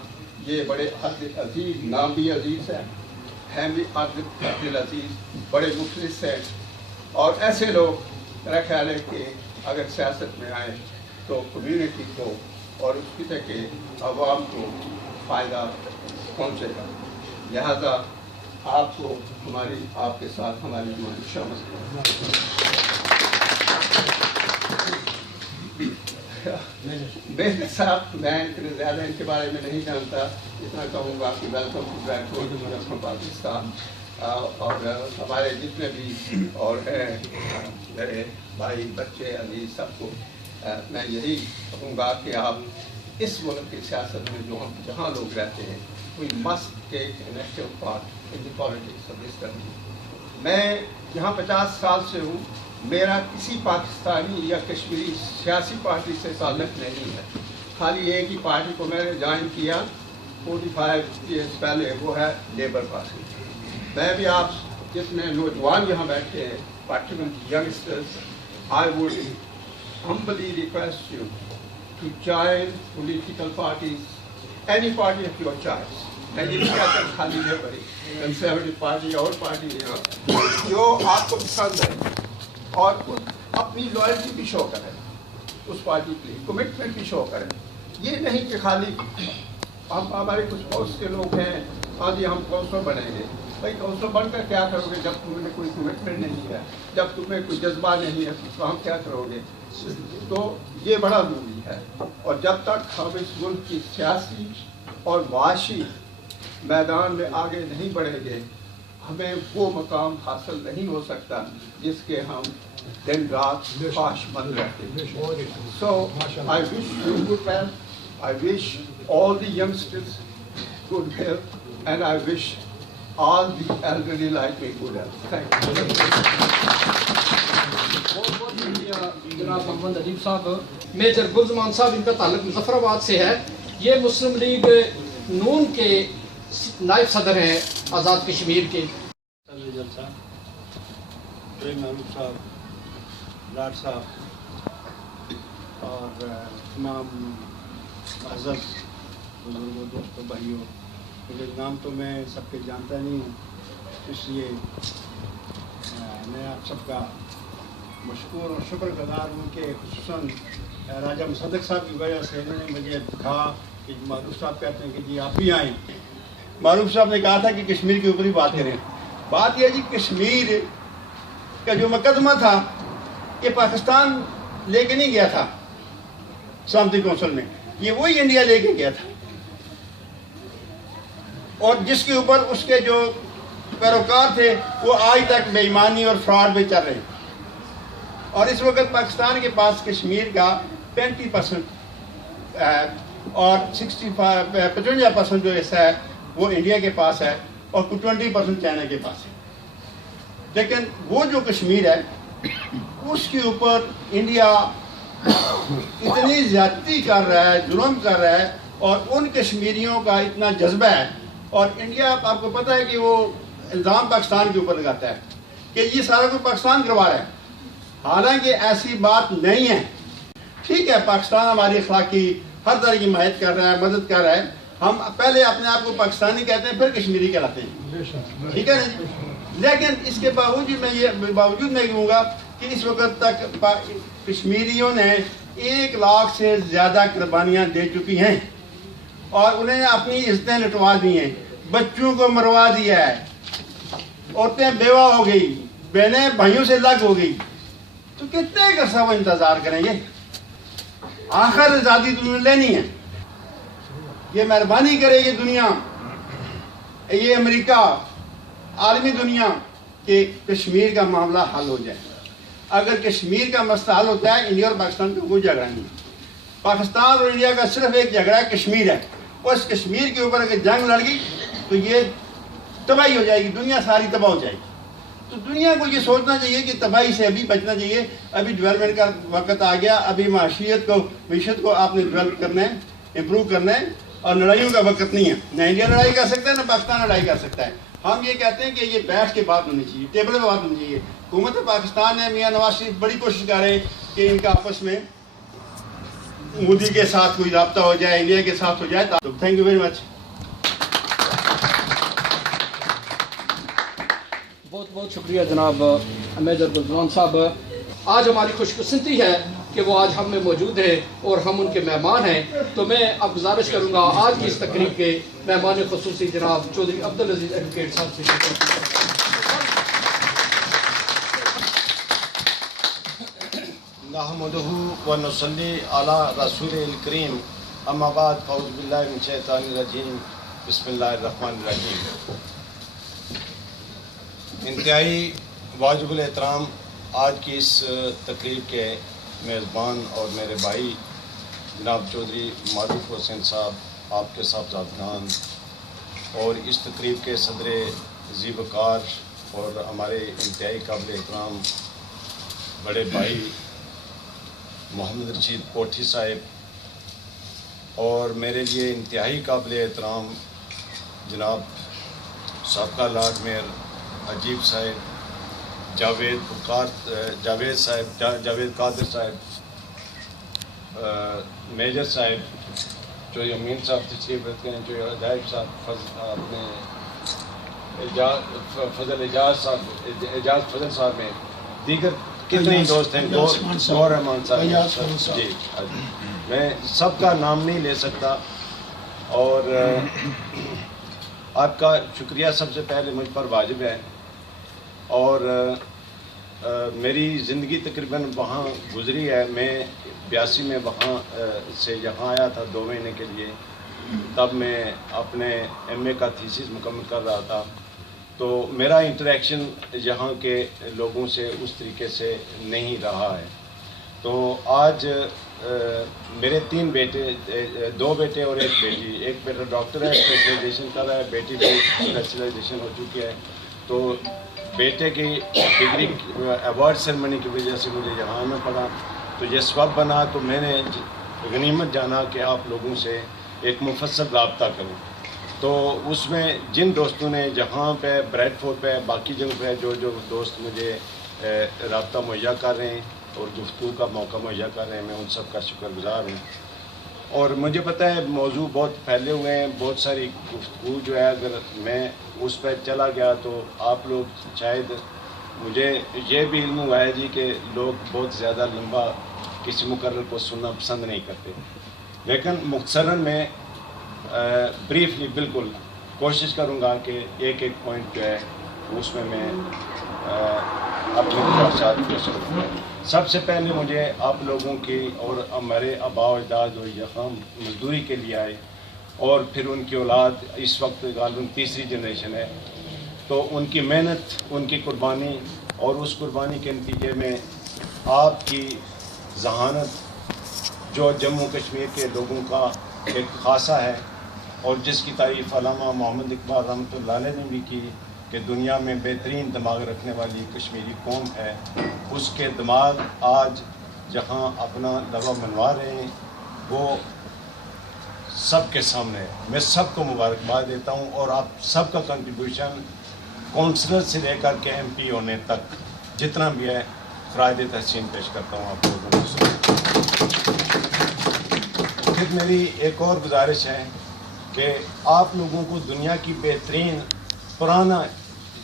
یہ بڑے عزیز، نام بھی عزیز ہے، ہیں بھی عبدالعزیز، بڑے مخلص ہیں. اور ایسے لوگ میرا خیال ہے کہ اگر سیاست میں آئیں تو کمیونٹی کو اور اس خطے کے عوام کو فائدہ پہنچے گا. لہذا آپ کو آپ کے ساتھ ہماری شامل بہتر صاحب، میں اتنے زیادہ ان کے بارے میں نہیں جانتا. اتنا کہوں گا کہ welcome to back to Pakistan. اور ہمارے جتنے بھی اور ہیں میرے بھائی بچے عزیز سب کو میں یہی کہوں گا کہ آپ اس ملک کی سیاست میں جہاں لوگ رہتے ہیں we must take an active part in the politics of this country. میں یہاں 50 سال سے ہوں. میرا کسی پاکستانی یا کشمیری سیاسی پارٹی سے تعلق نہیں ہے. خالی ایک ہی پارٹی کو میں نے جوائن کیا 45 ایئرس پہلے، وہ ہے لیبر پارٹی. میں بھی آپ جتنے نوجوان یہاں بیٹھے ہیں، particularly youngsters, I would humbly request you to join political parties, any party of your choice. میں یہ نہیں کہتا خالی لیبر کنسرویٹو پارٹی اور پارٹی جو آپ کو پسند ہے، اور اپنی لائلٹی بھی شو کریں، اس پارٹی کے لیے کمٹمنٹ بھی شو کریں. یہ نہیں کہ خالی ہمارے کچھ بہت سے لوگ ہیں ہاں جی ہم کونسلر بنیں گے. بھائی کونسلر بن کر کیا کرو گے جب تمہیں کوئی کمٹمنٹ نہیں ہے، جب تمہیں کوئی جذبہ نہیں ہے تو ہم کیا کرو گے؟ تو یہ بڑا ضروری ہے. اور جب تک ہم اس ملک کی سیاسی اور معاشی میدان میں آگے نہیں بڑھیں گے، ہمیں وہ مقام حاصل نہیں ہو سکتا جس کے ہم دن رات خواہش مند رہتے ہیں. So I wish you good health, I wish all the youngsters good health, and I wish all the elderly like me good health. Thank you. بہت بہت شکریہ جناب محمد ادیب صاحب. میجر گلزمان صاحب، ان کا تعلق مظفر آباد سے ہے. یہ مسلم لیگ نون کے نائب صدر ہیں آزاد کشمیر کے. جلسہ معروف صاحب، لاٹ صاحب اور تمام معزز بزرگوں، دوستوں، بھائیوں، مجھے نام تو میں سب کے جانتا نہیں ہوں، اس لیے میں آپ سب کا مشکور اور شکر گزار ہوں کہ خصوصاً راجہ مصدق صاحب کی وجہ سے انہوں نے مجھے کہا کہ معروف صاحب کہتے ہیں کہ جی آپ بھی آئیں. معروف صاحب نے کہا تھا کہ کشمیر کے اوپر ہی بات کریں. بات یہ جی کشمیر کا جو مقدمہ تھا یہ پاکستان لے کے نہیں گیا تھا سلامتی کونسل میں، یہ وہی انڈیا لے کے گیا تھا، اور جس کے اوپر اس کے جو پیروکار تھے وہ آج تک بے ایمانی اور فراڈ میں چل رہے ہیں. اور اس وقت پاکستان کے پاس کشمیر کا 35% اور 55% جو حصہ ہے وہ انڈیا کے پاس ہے، اور 20% چائنا کے پاس ہے. لیکن وہ جو کشمیر ہے اس کے اوپر انڈیا اتنی زیادتی کر رہا ہے، ظلم کر رہا ہے، اور ان کشمیریوں کا اتنا جذبہ ہے. اور انڈیا آپ کو پتہ ہے کہ وہ الزام پاکستان کے اوپر لگاتا ہے کہ یہ سارا کچھ پاکستان کروا رہا ہے، حالانکہ ایسی بات نہیں ہے. ٹھیک ہے پاکستان ہماری اخلاقی ہر طرح کی حمایت کر رہا ہے، مدد کر رہا ہے. ہم پہلے اپنے آپ کو پاکستانی کہتے ہیں، پھر کشمیری کہلاتے ہیں، ٹھیک ہے نا جی. لیکن اس کے باوجود میں کہوں گا کہ اس وقت تک کشمیریوں نے 1 لاکھ سے زیادہ قربانیاں دے چکی ہیں، اور انہیں اپنی عزتیں لٹوا دی ہیں، بچوں کو مروا دیا ہے. عورتیں بیوہ ہو گئی, بہنیں بھائیوں سے الگ ہو گئی, تو کتنے عرصہ وہ انتظار کریں گے؟ آخر آزادی تو لینی ہے. یہ مہربانی کرے یہ دنیا, یہ امریکہ, عالمی دنیا, کہ کشمیر کا معاملہ حل ہو جائے. اگر کشمیر کا مسئلہ حل ہوتا ہے, انڈیا اور پاکستان کا کوئی جھگڑا نہیں. پاکستان اور انڈیا کا صرف ایک جھگڑا ہے, کشمیر ہے. اور اس کشمیر کے اوپر اگر جنگ لڑ گئی تو یہ تباہی ہو جائے گی, دنیا ساری تباہ ہو جائے گی. تو دنیا کو یہ سوچنا چاہیے کہ تباہی سے ابھی بچنا چاہیے. ابھی ڈیولپمنٹ کا وقت آ گیا, ابھی معیشت کو آپ نے ڈیولپ کرنا ہے, امپروو کرنا ہے, اور لڑائیوں کا وقت نہیں ہے. نہ انڈیا لڑائی کر سکتا ہے, نہ پاکستان لڑائی کر سکتا ہے. ہم یہ کہتے ہیں کہ یہ بیٹھ کے بات ہونی چاہیے, ٹیبل پہ بات ہونی چاہیے. حکومت پاکستان نے, میاں نواز شریف بڑی کوشش کر رہے ہیں کہ ان کا آپس میں مودی کے ساتھ کوئی رابطہ ہو جائے, انڈیا کے ساتھ ہو جائے. تو تھینک یو ویری مچ. بہت بہت شکریہ جناب میجر بلدمان صاحب. آج ہماری خوش قسمتی ہے کہ وہ آج ہم میں موجود ہیں اور ہم ان کے مہمان ہیں. تو میں اب گزارش کروں گا آج کی اس تقریب کے مہمان خصوصی جناب چودھری عبدالعزیز ایڈوکیٹ صاحب سے. نحمده ونصلي على رسول الكريم اما بعد فاعوذ بالله من الشيطان الرجيم بسم الله الرحمن الرحیم. انتہائی واجب الاحترام آج کی اس تقریب کے میزبان اور میرے بھائی جناب چودھری معروف حسین صاحب, آپ کے صاحبزادگان, اور اس تقریب کے صدر ذی وقار اور ہمارے انتہائی قابل احترام بڑے بھائی محمد رشید کوٹھی صاحب, اور میرے لیے انتہائی قابل احترام جناب سابقہ لارڈ میئر عجیب صاحب, جاوید صاحب, جاوید قادر صاحب, میجر صاحب, جو امین صاحب تشریف رکھتے ہیں, جو ہدایت صاحب, اپنے فضل اعجاز صاحب, اعجاز فضل صاحب میں, دیگر کتنے ہی دوست ہیں, غور رحمان صاحب. جی, میں سب کا نام نہیں لے سکتا, اور آپ کا شکریہ سب سے پہلے مجھ پر واجب ہے. اور میری زندگی تقریباً وہاں گزری ہے. میں 82 میں وہاں سے یہاں آیا تھا 2 مہینے کے لیے. تب میں اپنے MA کا تھیسس مکمل کر رہا تھا. تو میرا انٹریکشن یہاں کے لوگوں سے اس طریقے سے نہیں رہا ہے. تو آج میرے 3 بیٹے, 2 بیٹے اور 1 بیٹی. ایک بیٹا ڈاکٹر ہے, اسپیشلائزیشن کر رہا ہے, بیٹی بھی اسپیشلائزیشن ہو چکی ہے. تو بیٹے کی ڈگری ایوارڈ سیرمنی کی وجہ سے مجھے یہاں میں پڑھا, تو یہ سبب بنا. تو میں نے غنیمت جانا کہ آپ لوگوں سے ایک مفصل رابطہ کروں. تو اس میں جن دوستوں نے جہاں پہ بریڈ فورڈ پہ, باقی جگہ پہ جو دوست مجھے رابطہ مہیا کر رہے ہیں اور گفتگو کا موقع مہیا کر رہے ہیں, میں ان سب کا شکر گزار ہوں. اور مجھے پتہ ہے موضوع بہت پھیلے ہوئے ہیں, بہت ساری گفتگو جو ہے اگر میں اس پہ چلا گیا تو آپ لوگ شاید, مجھے یہ بھی علم ہوا ہے جی کہ لوگ بہت زیادہ لمبا کسی مقرر کو سننا پسند نہیں کرتے. لیکن مختصراً میں بریفلی بالکل کوشش کروں گا کہ ایک پوائنٹ جو ہے اس میں اپنے خواہشات پیش کروں. سب سے پہلے مجھے آپ لوگوں کی اور ہمارے آباء و اجداد جو یہاں مزدوری کے لیے آئے, اور پھر ان کی اولاد اس وقت غالباً 3ری جنریشن ہے, تو ان کی محنت, ان کی قربانی, اور اس قربانی کے نتیجے میں آپ کی ذہانت جو جموں کشمیر کے لوگوں کا ایک خاصہ ہے, اور جس کی تعریف علامہ محمد اقبال رحمۃ اللہ علیہ نے بھی کی کہ دنیا میں بہترین دماغ رکھنے والی کشمیری قوم ہے. اس کے دماغ آج جہاں اپنا لوا منوا رہے ہیں وہ سب کے سامنے ہے. میں سب کو مبارکباد دیتا ہوں, اور آپ سب کا کنٹریبیوشن کونسلر سے لے کر کے MP ہونے تک جتنا بھی ہے خراج تحسین پیش کرتا ہوں آپ لوگوں کو. پھر میری ایک اور گزارش ہے کہ آپ لوگوں کو دنیا کی بہترین پرانا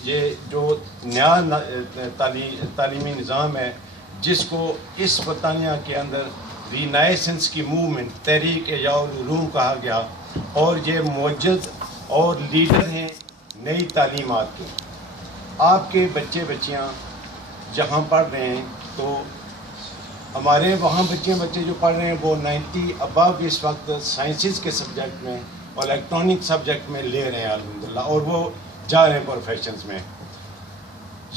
یہ جو نیا تعلیمی نظام ہے, جس کو اس برطانیہ کے اندر رینائسنس کی موومنٹ, تحریک احیاء العلوم کہا گیا, اور یہ موجد اور لیڈر ہیں نئی تعلیمات کے. آپ کے بچے بچیاں جہاں پڑھ رہے ہیں تو ہمارے وہاں بچے جو پڑھ رہے ہیں وہ 90 ابو اس وقت سائنسز کے سبجیکٹ میں اور الیکٹرانک سبجیکٹ میں لے رہے ہیں الحمدللہ، اور وہ جا رہے ہیں پروفیشنز میں.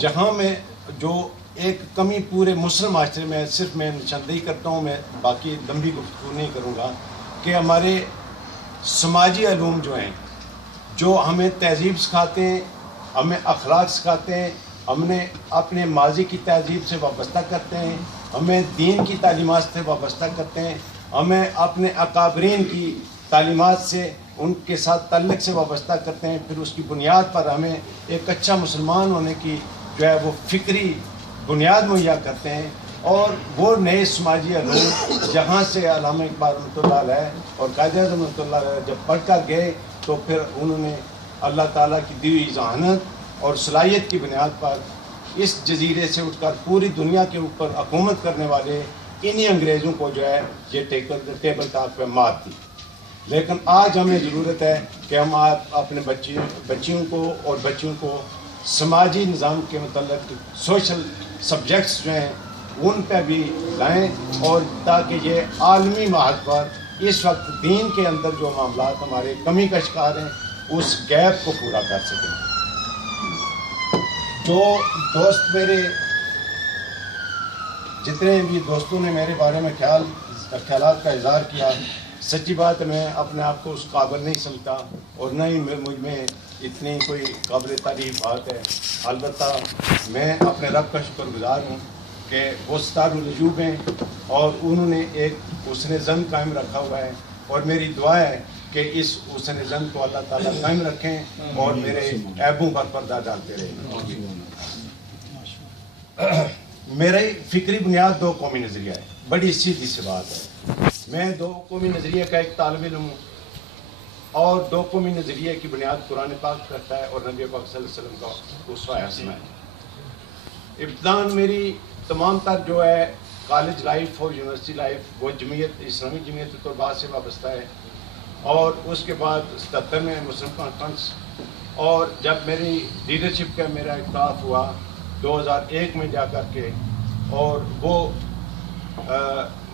جہاں میں جو ایک کمی پورے مسلم معاشرے میں صرف میں نشاندہی کرتا ہوں، میں باقی لمبی گفتگو نہیں کروں گا، کہ ہمارے سماجی علوم جو ہیں، جو ہمیں تہذیب سکھاتے ہیں، ہمیں اخلاق سکھاتے ہیں، ہمیں اپنے ماضی کی تہذیب سے وابستہ کرتے ہیں، ہمیں دین کی تعلیمات سے وابستہ کرتے ہیں، ہمیں اپنے اکابرین کی تعلیمات سے ان کے ساتھ تعلق سے وابستہ کرتے ہیں، پھر اس کی بنیاد پر ہمیں ایک اچھا مسلمان ہونے کی جو ہے وہ فکری بنیاد مہیا کرتے ہیں. اور وہ نئے سماجی علوم جہاں سے علامہ اقبال رحمۃ اللہ علیہ اور قائد اعظم رحمۃ اللہ علیہ جب پڑھ کر گئے تو پھر انہوں نے اللہ تعالیٰ کی دی ہوئی ذہانت اور صلاحیت کی بنیاد پر اس جزیرے سے اٹھ کر پوری دنیا کے اوپر حکومت کرنے والے انہی انگریزوں کو جو ہے یہ ٹیبل ٹاک پہ مات دی. لیکن آج ہمیں ضرورت ہے کہ ہم اپنے بچیوں کو اور بچیوں کو سماجی نظام کے متعلق سوشل سبجیکٹس جو ہیں ان پہ بھی لائیں، اور تاکہ یہ عالمی محاذ پر اس وقت دین کے اندر جو معاملات ہمارے کمی کا شکار ہیں اس گیپ کو پورا کر سکیں. جو دوست میرے جتنے بھی دوستوں نے میرے بارے میں خیالات کا اظہار کیا، سچی بات میں اپنے آپ کو اس قابل نہیں سمجھتا اور نہ ہی مجھ میں اتنی کوئی قابل تعریف بات ہے. البتہ میں اپنے رب کا شکر گزار ہوں کہ وہ ستار الوجوب ہیں اور انہوں نے ایک حسن ظن قائم رکھا ہوا ہے، اور میری دعا ہے کہ اس حسن ظن کو اللہ تعالیٰ قائم رکھیں اور میرے عیبوں پر پردہ ڈالتے رہیں. میری فکری بنیاد دو قومی نظریہ ہے، بڑی سیدھی سی بات ہے. میں دو قومی نظریے کا ایک طالب علم ہوں، اور دو قومی نظریے کی بنیاد قرآن پاک کرتا ہے اور نبی پاک صلی اللہ علیہ وسلم کا اسوہ حسنہ ہے. ابتداً میری تمام تر جو ہے کالج لائف اور یونیورسٹی لائف وہ جمعیت اسلامی جمعیت طلباء سے وابستہ ہے، اور اس کے بعد 77 میں مسلم کانفرنس، اور جب میری لیڈرشپ کا میرا اختلاف ہوا 2001 میں جا کر کے، اور وہ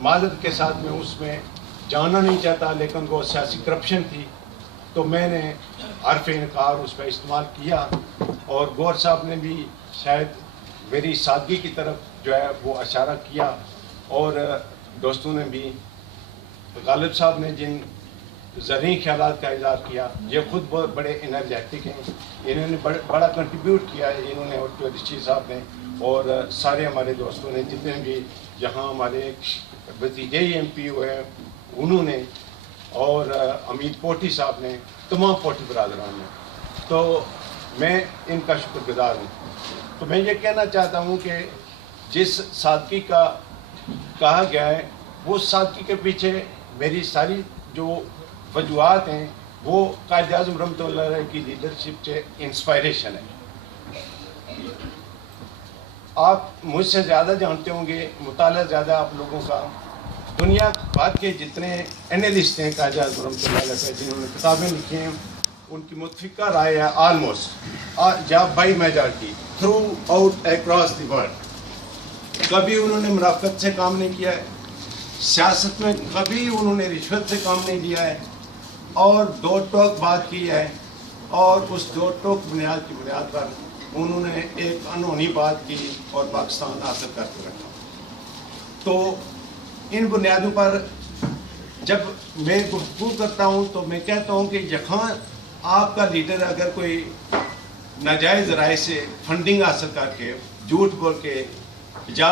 معذرت کے ساتھ میں اس میں جانا نہیں چاہتا، لیکن وہ سیاسی کرپشن تھی تو میں نے حرف انکار اس پہ استعمال کیا، اور گور صاحب نے بھی شاید میری سادگی کی طرف جو ہے وہ اشارہ کیا، اور دوستوں نے بھی، غالب صاحب نے جن زرعی خیالات کا اظہار کیا، یہ خود بہت بڑے انرجیٹک ہیں، انہوں نے بڑا کنٹریبیوٹ کیا ہے انہوں نے، اور جو رشید صاحب نے اور سارے ہمارے دوستوں نے جتنے بھی یہاں ہمارے بھتیجے ایم پی ہوئے انہوں نے، اور امید پوٹی صاحب نے، تمام پوٹی برادران نے، تو میں ان کا شکر گزار ہوں. تو میں یہ کہنا چاہتا ہوں کہ جس سادگی کا کہا گیا ہے وہ سادگی کے پیچھے میری ساری جو وجوہات ہیں وہ قائد اعظم رحمۃ اللہ علیہ کی لیڈرشپ سے انسپائریشن ہے. آپ مجھ سے زیادہ جانتے ہوں گے، مطالعہ زیادہ آپ لوگوں کا، دنیا بھر کے جتنے اینالسٹ ہیں قائد اعظم رحمۃ اللہ علیہ جنہوں نے کتابیں لکھی ہیں ان کی متفقہ رائے ہے آلموسٹ یا by majority through out across the world. کبھی انہوں نے مرافقت سے کام نہیں کیا ہے، سیاست میں کبھی انہوں نے رشوت سے کام نہیں لیا ہے، اور دو ٹوک بات کی ہے، اور اس دو ٹوک بنیاد کی بنیاد پر انہوں نے ایک انہونی بات کی اور پاکستان حاصل کر کے رکھا. تو ان بنیادوں پر جب میں گفتگو کرتا ہوں تو میں کہتا ہوں کہ یہاں آپ کا لیڈر اگر کوئی ناجائز ذرائع سے فنڈنگ حاصل کر کے جھوٹ بول کے یا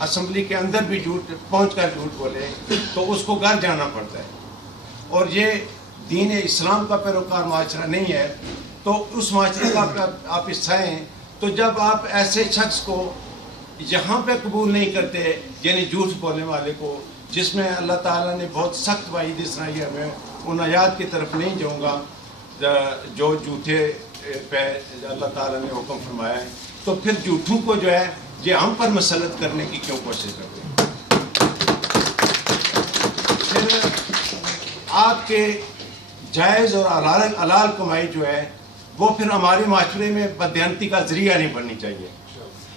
اسمبلی کے اندر بھی جھوٹ پہنچ کر جھوٹ بولے تو اس کو گھر جانا پڑتا ہے، اور یہ دین اسلام کا پیروکار معاشرہ نہیں ہے، تو اس معاشرے کا آپ حصہ ہیں. تو جب آپ ایسے شخص کو یہاں پہ قبول نہیں کرتے، یعنی جھوٹ بولنے والے کو، جس میں اللہ تعالیٰ نے بہت سخت وعید سنائی ہے، میں ان آیات کی طرف نہیں جاؤں گا جو جھوٹے پہ اللہ تعالیٰ نے حکم فرمایا ہے، تو پھر جھوٹوں کو جو ہے یہ ہم پر مسلط کرنے کی کیوں کوشش کرتے ہیں؟ پھر آپ کے جائز اور حلال کمائی جو ہے وہ پھر ہمارے معاشرے میں بددیانتی کا ذریعہ نہیں بننی چاہیے.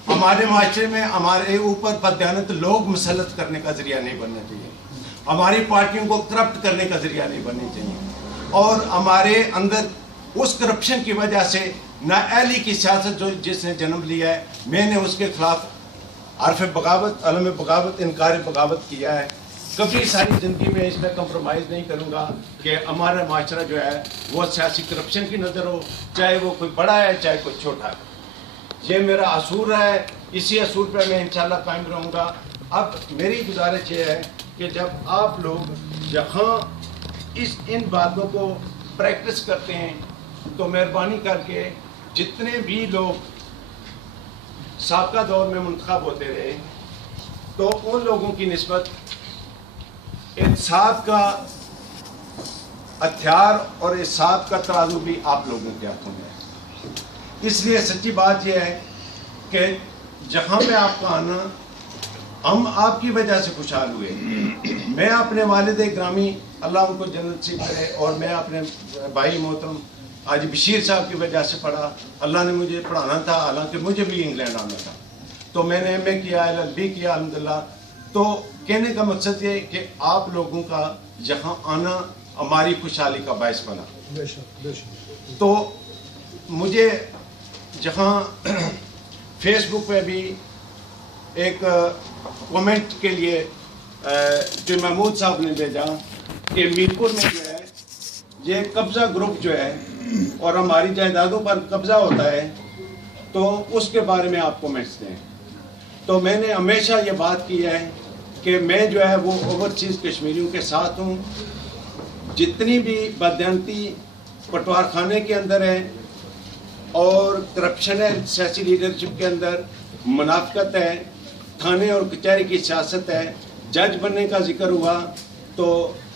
ہمارے معاشرے میں ہمارے اوپر بددیانت لوگ مسلط کرنے کا ذریعہ نہیں بننا چاہیے. ہماری پارٹیوں کو کرپٹ کرنے کا ذریعہ نہیں بننا چاہیے. اور ہمارے اندر اس کرپشن کی وجہ سے نااہلی کی سیاست جو جس نے جنم لیا ہے، میں نے اس کے خلاف عرف بغاوت، علم بغاوت، انکار بغاوت کیا ہے. کبھی ساری زندگی میں اس میں کمپرومائز نہیں کروں گا کہ ہمارا معاشرہ جو ہے وہ سیاسی کرپشن کی نظر ہو، چاہے وہ کوئی بڑا ہے چاہے کوئی چھوٹا ہے. یہ میرا اصول ہے، اسی اصول پہ میں انشاءاللہ قائم رہوں گا. اب میری گزارش یہ ہے کہ جب آپ لوگ یہاں ان باتوں کو پریکٹس کرتے ہیں تو مہربانی کر کے جتنے بھی لوگ سابقہ دور میں منتخب ہوتے رہے تو ان لوگوں کی نسبت انصاف کا ہتھیار اور انصاف کا ترازو بھی آپ لوگوں کے ہاتھوں میں ہے. اس لیے سچی بات یہ ہے کہ جہاں پہ آپ کا آنا ہم آپ کی وجہ سے خوشحال ہوئے. میں اپنے والد گرامی اللہ ان کو جنت نصیب کرے اور میں اپنے بھائی محترم حاجی بشیر صاحب کی وجہ سے پڑھا. اللہ نے مجھے پڑھانا تھا، حالانکہ مجھے بھی انگلینڈ آنا تھا، تو میں نے ایم اے کیا، LLB کیا الحمدللہ. تو کہنے کا مقصد یہ کہ آپ لوگوں کا یہاں آنا ہماری خوشحالی کا باعث بنا. تو مجھے جہاں فیس بک پہ بھی ایک کومنٹ کے لیے جو محمود صاحب نے بھیجا کہ میرپور میں جو ہے یہ قبضہ گروپ جو ہے اور ہماری جائیدادوں پر قبضہ ہوتا ہے، تو اس کے بارے میں آپ کومنٹس دیں. تو میں نے ہمیشہ یہ بات کی ہے کہ میں جو ہے وہ اوورسیز کشمیریوں کے ساتھ ہوں. جتنی بھی بددیانتی پٹوار خانے کے اندر ہے اور کرپشن ہے، سیاسی لیڈرشپ کے اندر منافقت ہے، تھانے اور کچہری کی سیاست ہے، جج بننے کا ذکر ہوا، تو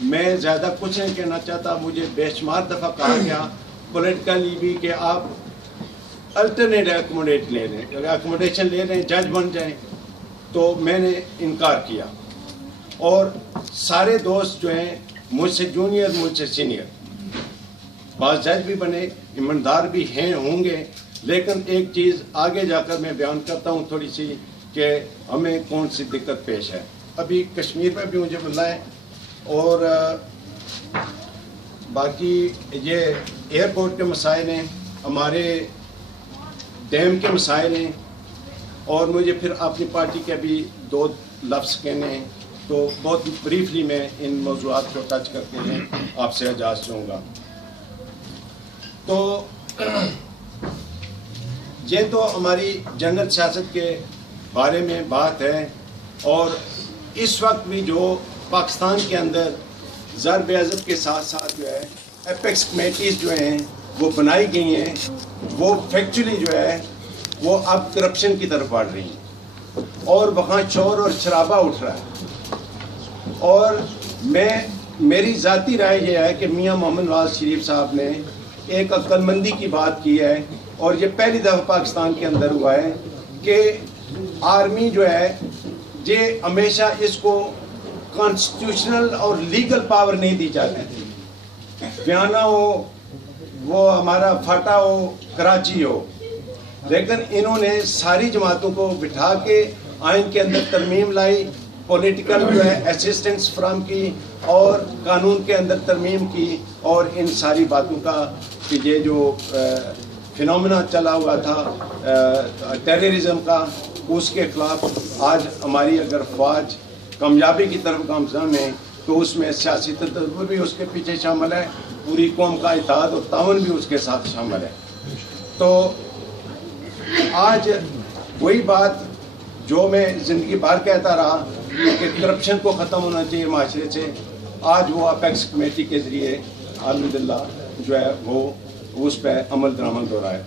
میں زیادہ کچھ نہیں کہنا چاہتا. مجھے بے شمار دفعہ کہا گیا پولیٹیکلی بھی کہ آپ الٹرنیٹ اکوموڈیشن لے رہے ہیں، جج بن جائیں. تو میں نے انکار کیا. اور سارے دوست جو ہیں مجھ سے جونیئر، مجھ سے سینئر، بعض جج بھی بنے، ایماندار بھی ہیں ہوں گے. لیکن ایک چیز آگے جا کر میں بیان کرتا ہوں تھوڑی سی کہ ہمیں کون سی دقت پیش ہے. ابھی کشمیر میں بھی مجھے ملا ہے اور باقی یہ ایئرپورٹ کے مسائل ہیں، ہمارے ڈیم کے مسائل ہیں، اور مجھے پھر اپنی پارٹی کے بھی 2 لفظ کہنے ہیں. تو بہت بریفلی میں ان موضوعات کو ٹچ کر کے میں آپ سے اجازت لوں گا. تو یہ تو ہماری جنرل سیاست کے بارے میں بات ہے. اور اس وقت بھی جو پاکستان کے اندر ضرب عزت کے ساتھ ساتھ جو ہے ایپیکس کمیٹیز جو ہیں وہ بنائی گئی ہیں، وہ فیکچولی جو ہے وہ اب کرپشن کی طرف بڑھ رہی ہیں اور وہاں شور اور شرابہ اٹھ رہا ہے. اور میری ذاتی رائے یہ ہے کہ میاں محمد نواز شریف صاحب نے ایک عقل مندی کی بات کی ہے، اور یہ پہلی دفعہ پاکستان کے اندر ہوا ہے کہ آرمی جو ہے یہ ہمیشہ اس کو کانسٹیٹیوشنل اور لیگل پاور نہیں دی جاتی تھی. ویانا ہو، وہ ہمارا فاٹا ہو، کراچی ہو، لیکن انہوں نے ساری جماعتوں کو بٹھا کے آئین کے اندر ترمیم لائی، پولیٹیکل جو ہے اسسٹنس فراہم کی اور قانون کے اندر ترمیم کی. اور ان ساری باتوں کا کہ یہ جو فنومنا چلا ہوا تھا ٹیررزم کا، اس کے خلاف آج ہماری اگر فوج کامیابی کی طرف گامزن ہے تو اس میں سیاسی تدبر بھی اس کے پیچھے شامل ہے، پوری قوم کا اتحاد اور تعاون بھی اس کے ساتھ شامل ہے. تو آج وہی بات جو میں زندگی بھر کہتا رہا کہ کرپشن کو ختم ہونا چاہیے معاشرے سے، آج وہ اپیکس کمیٹی کے ذریعے الحمدللہ جو ہے وہ اس پہ عمل درآمد ہو رہا ہے.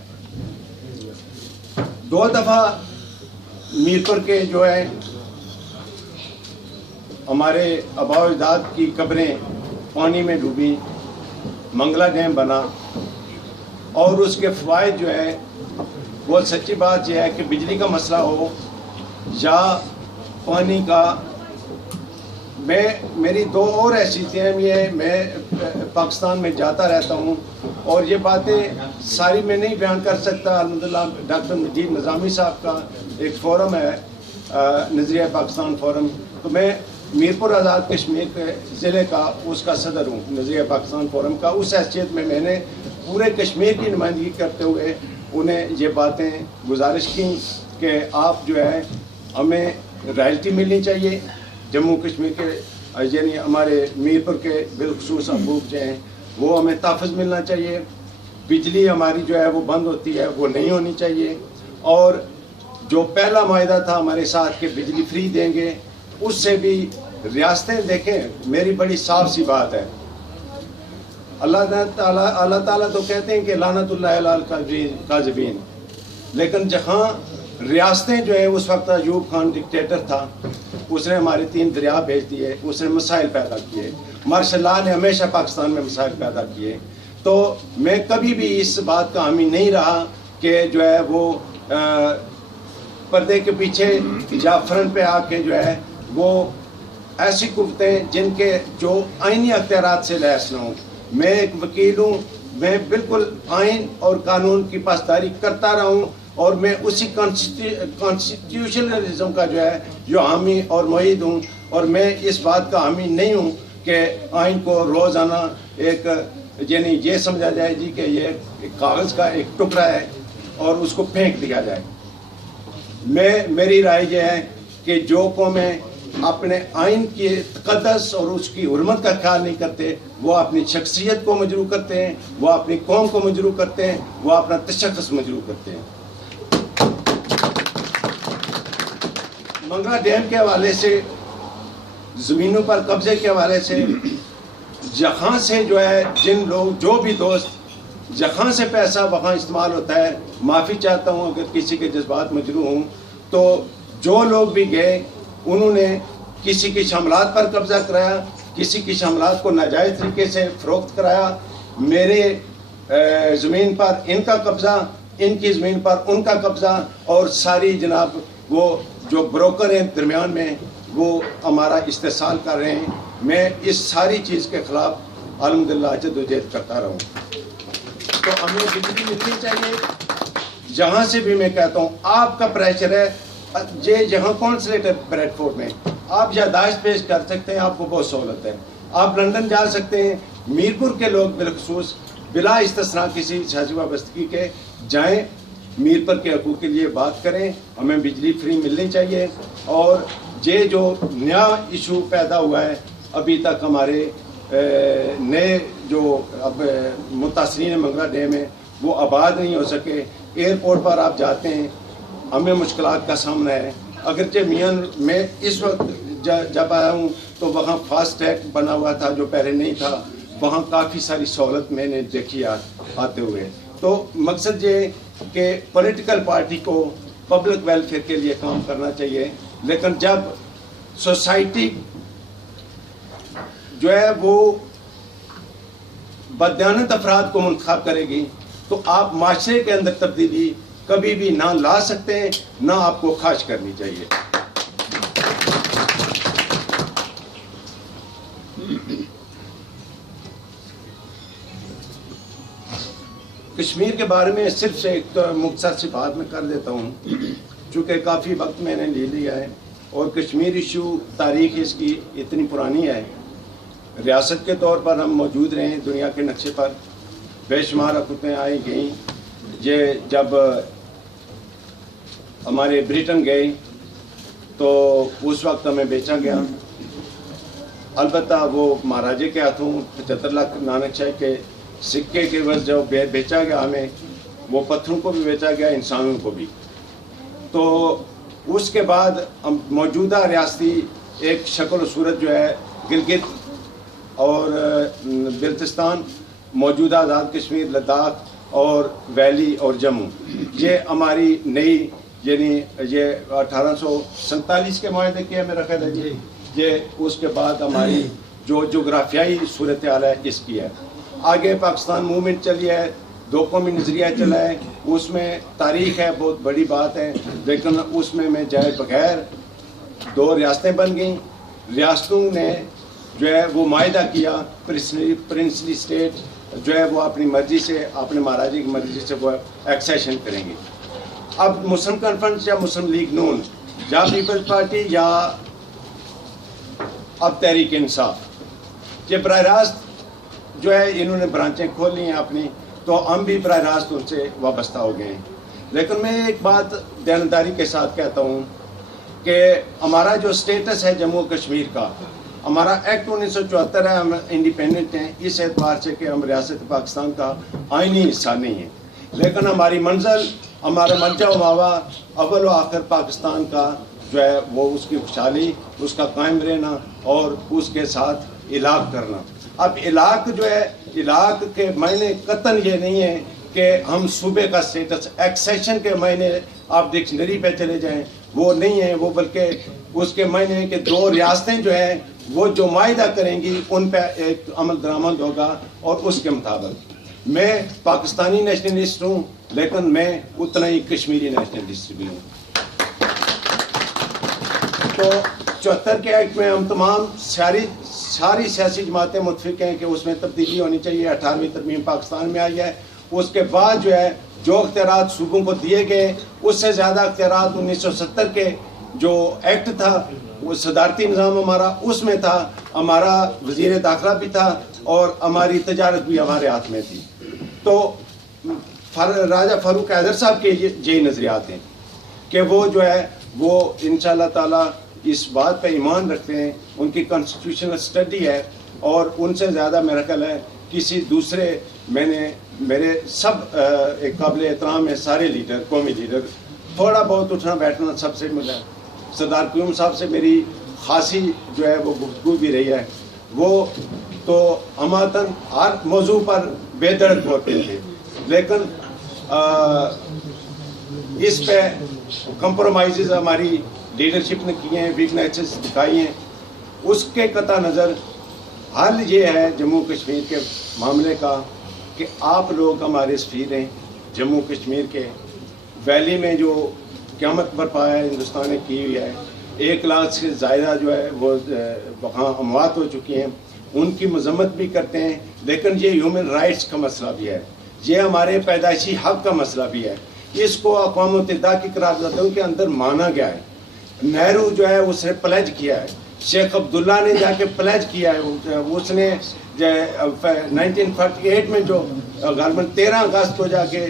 2 دفعہ میرپور کے جو ہے ہمارے آباء و اجداد کی قبریں پانی میں ڈوبی، منگلہ ڈیم بنا، اور اس کے فوائد جو ہے وہ سچی بات یہ ہے کہ بجلی کا مسئلہ ہو یا پانی کا. میری 2 اور حیثیتیں ہیں. یہ میں پاکستان میں جاتا رہتا ہوں اور یہ باتیں ساری میں نہیں بیان کر سکتا. الحمدللہ ڈاکٹر مجید نظامی صاحب کا ایک فورم ہے نظریہ پاکستان فورم, تو میں میرپور آزاد کشمیر کے ضلع کا اس کا صدر ہوں نظریہ پاکستان فورم کا. اس حیثیت میں میں نے پورے کشمیر کی نمائندگی کرتے ہوئے انہیں یہ باتیں گزارش کی کہ آپ جو ہے ہمیں رائلٹی ملنی چاہیے جموں کشمیر کے, یعنی ہمارے میرپور کے بالخصوص حقوق جو ہیں وہ ہمیں تحفظ ملنا چاہیے. بجلی ہماری جو ہے وہ بند ہوتی ہے وہ نہیں ہونی چاہیے, اور جو پہلا معاہدہ تھا ہمارے ساتھ کہ بجلی فری دیں گے, اس سے بھی ریاستیں دیکھیں. میری بڑی صاف سی بات ہے, اللہ تعالیٰ تو کہتے ہیں کہ لعنت اللہ علی الکاذبین, لیکن جہاں ریاستیں جو ہیں اس وقت ایوب خان ڈکٹیٹر تھا, اس نے ہمارے 3 دریا بھیج دیے, اس نے مسائل پیدا کیے. مارشل لاء نے ہمیشہ پاکستان میں مسائل پیدا کیے. تو میں کبھی بھی اس بات کا حامی نہیں رہا کہ جو ہے وہ پردے کے پیچھے یا فرنٹ پہ آ کے جو ہے وہ ایسی قوتیں جن کے جو آئینی اختیارات سے لیس نہ ہوں. میں ایک وکیل ہوں, میں بالکل آئین اور قانون کی پاسداری کرتا رہا ہوں, اور میں اسی کانسٹیٹیوشنلزم کا جو ہے جو حامی اور معید ہوں. اور میں اس بات کا حامی نہیں ہوں کہ آئین کو روزانہ ایک یعنی یہ سمجھا جائے جی کہ یہ ایک کاغذ کا ایک ٹکڑا ہے اور اس کو پھینک دیا جائے. میری رائے یہ ہے کہ جو قومیں اپنے آئین کی تقدس اور اس کی حرمت کا خیال نہیں کرتے, وہ اپنی شخصیت کو مجروح کرتے ہیں, وہ اپنی قوم کو مجروح کرتے ہیں, وہ اپنا تشخص مجروح کرتے ہیں. منگلا ڈیم کے حوالے سے, زمینوں پر قبضے کے حوالے سے, جہاں سے جو ہے جن لوگ جو بھی دوست جہاں سے پیسہ وہاں استعمال ہوتا ہے, معافی چاہتا ہوں اگر کسی کے جذبات مجروح ہوں, تو جو لوگ بھی گئے انہوں نے کسی کی شاملات پر قبضہ کرایا, کسی کی شاملات کو ناجائز طریقے سے فروخت کرایا. میرے زمین پر ان کا قبضہ, ان کی زمین پر ان کا قبضہ, اور ساری جناب وہ جو بروکر ہیں درمیان میں وہ ہمارا استحصال کر رہے ہیں. میں اس ساری چیز کے خلاف الحمدللہ جدوجہد کرتا رہوں. تو ہمیں بجلی ملنی چاہیے. جہاں سے بھی میں کہتا ہوں آپ کا پریشر ہے, جہاں کونسلیٹر بریڈ فورٹ میں آپ یادداشت پیش کر سکتے ہیں, آپ کو بہت سہولت ہے. آپ لندن جا سکتے ہیں. میرپور کے لوگ بالخصوص بلا استثناء کسی سیاسی وابستگی کے جائیں, میرپور کے حقوق کے لیے بات کریں. ہمیں بجلی فری ملنی چاہیے. اور یہ جو نیا ایشو پیدا ہوا ہے, ابھی تک ہمارے نئے جو اب متاثرین منگلا ڈیم ہے وہ آباد نہیں ہو سکے. ایئرپورٹ پر آپ جاتے ہیں, ہمیں مشکلات کا سامنا ہے. اگرچہ میاں میں اس وقت جب آیا ہوں تو وہاں فاسٹ ٹریک بنا ہوا تھا جو پہلے نہیں تھا, وہاں کافی ساری سہولت میں نے دیکھی آتے ہوئے. تو مقصد یہ کہ پولیٹیکل پارٹی کو پبلک ویلفیئر کے لیے کام کرنا چاہیے, لیکن جب سوسائٹی جو ہے وہ بددیانت افراد کو منتخب کرے گی تو آپ معاشرے کے اندر تبدیلی کبھی بھی نہ لا سکتے ہیں, نہ آپ کو خواہش کرنی چاہیے. کشمیر کے بارے میں صرف سے ایک مختصر سی بات میں کر دیتا ہوں, چونکہ کافی وقت میں نے لے لیا ہے, اور کشمیر ایشو تاریخ اس کی اتنی پرانی ہے. ریاست کے طور پر ہم موجود رہے ہیں دنیا کے نقشے پر, بے شمار حکومتیں آئی گئیں. یہ جب ہمارے بریٹن گئے تو اس وقت ہمیں بیچا گیا. البتہ وہ مہاراجے کے ہاتھوں 75 لاکھ نانک شاہی کے سکے کے عوض جو بیچا گیا ہمیں, وہ پتھروں کو بھی بیچا گیا, انسانوں کو بھی. تو اس کے بعد موجودہ ریاستی ایک شکل و صورت جو ہے گلگت اور بلتستان, موجودہ آزاد کشمیر, لداخ اور ویلی اور جموں, یہ ہماری نئی یعنی یہ 1847 کے معاہدے کے میرا خیال ہے جی, یہ اس کے بعد ہماری جو جغرافیائی صورتحال ہے اس کی ہے. آگے پاکستان موومنٹ چلی ہے, 2 قومی نظریہ چلا ہے, اس میں تاریخ ہے, بہت بڑی بات ہے, لیکن اس میں جائے بغیر 2 ریاستیں بن گئیں. ریاستوں نے جو ہے وہ معاہدہ کیا, پرنسلی اسٹیٹ جو ہے وہ اپنی مرضی سے اپنے مہاراجی کی مرضی سے وہ ایکسیشن کریں گے. اب مسلم کانفرنس یا مسلم لیگ نون یا پیپلز پارٹی یا اب تحریک انصاف، یہ براہ راست جو ہے انہوں نے برانچیں کھول لی ہیں اپنی، تو ہم بھی براہ راست ان سے وابستہ ہو گئے ہیں. لیکن میں ایک بات دیانتداری کے ساتھ کہتا ہوں کہ ہمارا جو سٹیٹس ہے جموں کشمیر کا، ہمارا ایکٹ 1974 ہے، ہم انڈیپینڈنٹ ہیں اس اعتبار سے کہ ہم ریاست پاکستان کا آئینی حصہ نہیں ہیں، لیکن ہماری منزل، ہمارا مرجع و ماوا اول و آخر پاکستان کا جو ہے وہ اس کی خوشحالی، اس کا قائم رہنا اور اس کے ساتھ علاق کرنا. اب علاق جو ہے، علاق کے معنی قطعاً یہ نہیں ہے کہ ہم صوبے کا سٹیٹس، ایکسیشن کے معنی آپ ڈکشنری پہ چلے جائیں وہ نہیں ہے، وہ بلکہ اس کے معنی ہے کہ دو ریاستیں جو ہیں وہ جو معاہدہ کریں گی ان پہ ایک عمل درآمد ہوگا، اور اس کے مطابق میں پاکستانی نیشنلسٹ ہوں لیکن میں اتنا ہی کشمیری نیشنلسٹ بھی ہوں. تو 74 کے ایکٹ میں ہم تمام ساری سیاسی جماعتیں متفق ہیں کہ اس میں تبدیلی ہونی چاہیے. 18ویں ترمیم پاکستان میں آئی ہے. اس کے بعد جو ہے جو اختیارات صوبوں کو دیے گئے اس سے زیادہ اختیارات 1970 کے جو ایکٹ تھا، وہ صدارتی نظام ہمارا اس میں تھا، ہمارا وزیر داخلہ بھی تھا اور ہماری تجارت بھی ہمارے ہاتھ میں تھی. تو راجہ فاروق حیدر صاحب کے یہی نظریات ہیں کہ وہ جو ہے وہ انشاءاللہ تعالیٰ اس بات پہ ایمان رکھتے ہیں، ان کی کانسٹیٹیوشنل اسٹڈی ہے، اور ان سے زیادہ میرا خیال ہے کسی دوسرے، میرے سب ایک قابل احترام ہے سارے لیڈر، قومی لیڈر، تھوڑا بہت اٹھنا بیٹھنا سب سے ملا. سردار قیوم صاحب سے میری خاصی جو ہے وہ گفتگو بھی رہی ہے، وہ تو اماتن ہر موضوع پر بے دردگ ہوتے تھے، لیکن اس پہ کمپرومائزز ہماری لیڈرشپ نے کیے ہیں، ویکنیسز دکھائی ہیں. اس کے قطع نظر حل یہ ہے جموں کشمیر کے معاملے کا کہ آپ لوگ ہمارے سفیر ہیں جموں کشمیر کے. ویلی میں جو قیامت برپا ہے ہندوستان نے کی ہوئی ہے، 1 لاکھ سے زائدہ جو ہے وہ وہاں اموات ہو چکی ہیں، ان کی مذمت بھی کرتے ہیں، لیکن یہ ہیومن رائٹس کا مسئلہ بھی ہے، یہ ہمارے پیدائشی حق کا مسئلہ بھی ہے. اس کو اقوام متحدہ کی قراردادوں کے اندر مانا گیا ہے. نہرو جو ہے اس نے پلیج کیا ہے، شیخ عبداللہ نے جا کے پلیج کیا ہے، اس نے 1948 میں جو غالباً 13 اگست کو جا کے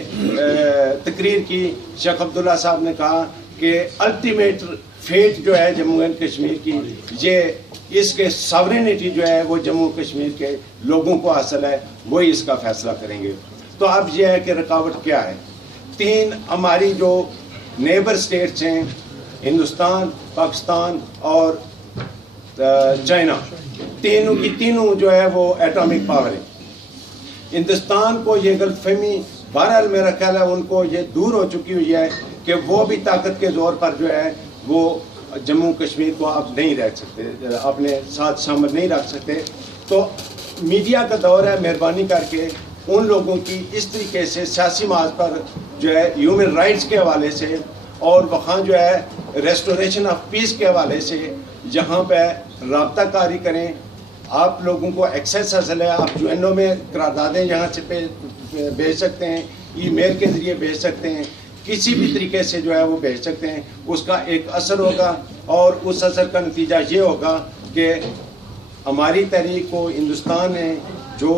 تقریر کی، شیخ عبداللہ صاحب نے کہا کہ الٹیمیٹ فیٹ جو ہے جموں اینڈ کشمیر کی، یہ اس کے ساورینٹی جو ہے وہ جموں کشمیر کے لوگوں کو حاصل ہے، وہی اس کا فیصلہ کریں گے. تو اب یہ ہے کہ رکاوٹ کیا ہے. 3 ہماری جو نیبر سٹیٹس ہیں، ہندوستان، پاکستان اور چائنا، تینوں کی تینوں جو ہے وہ ایٹامک پاور ہیں. ہندوستان کو یہ غلط فہمی بہرحال میرا خیال ہے ان کو یہ دور ہو چکی ہوئی ہے کہ وہ بھی طاقت کے زور پر جو ہے وہ جموں کشمیر کو اب نہیں رکھ سکتے، اپنے ساتھ شامل نہیں رکھ سکتے. تو میڈیا کا دور ہے، مہربانی کر کے ان لوگوں کی اس طریقے سے سیاسی محاذ پر جو ہے ہیومن رائٹس کے حوالے سے اور وہاں جو ہے ریسٹوریشن آف پیس کے حوالے سے جہاں پہ رابطہ کاری کریں. آپ لوگوں کو ایکسیس حاصل ہے، آپ جو اینو میں قراردادیں یہاں سے بھیج سکتے ہیں، ای میل کے ذریعے بھیج سکتے ہیں، کسی بھی طریقے سے جو ہے وہ بھیج سکتے ہیں. اس کا ایک اثر ہوگا اور اس اثر کا نتیجہ یہ ہوگا کہ ہماری تحریک کو ہندوستان نے جو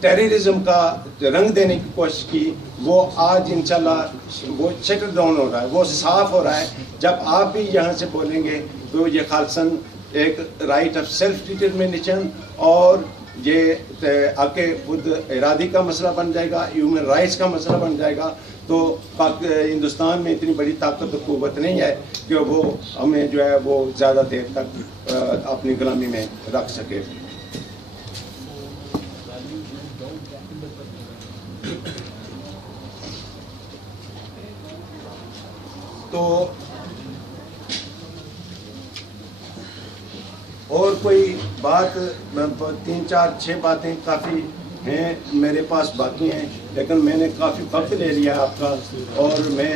ٹیررزم کا رنگ دینے کی کوشش کی وہ آج انشاءاللہ وہ شٹر ڈاؤن ہو رہا ہے، وہ صاف ہو رہا ہے. جب آپ بھی یہاں سے بولیں گے تو یہ خالصاً ایک رائٹ آف سیلف ڈٹرمنیشن اور یہ آپ کے خود ارادی کا مسئلہ بن جائے گا، ہیومن رائٹس کا مسئلہ بن جائے گا. تو ہندوستان میں اتنی بڑی طاقت و قوت نہیں ہے کہ وہ ہمیں جو ہے وہ زیادہ دیر تک اپنی غلامی میں رکھ سکے. تو اور کوئی بات 3 4 6 باتیں کافی ہیں میرے پاس باقی ہیں، لیکن میں نے کافی وقت لے لیا آپ کا، اور میں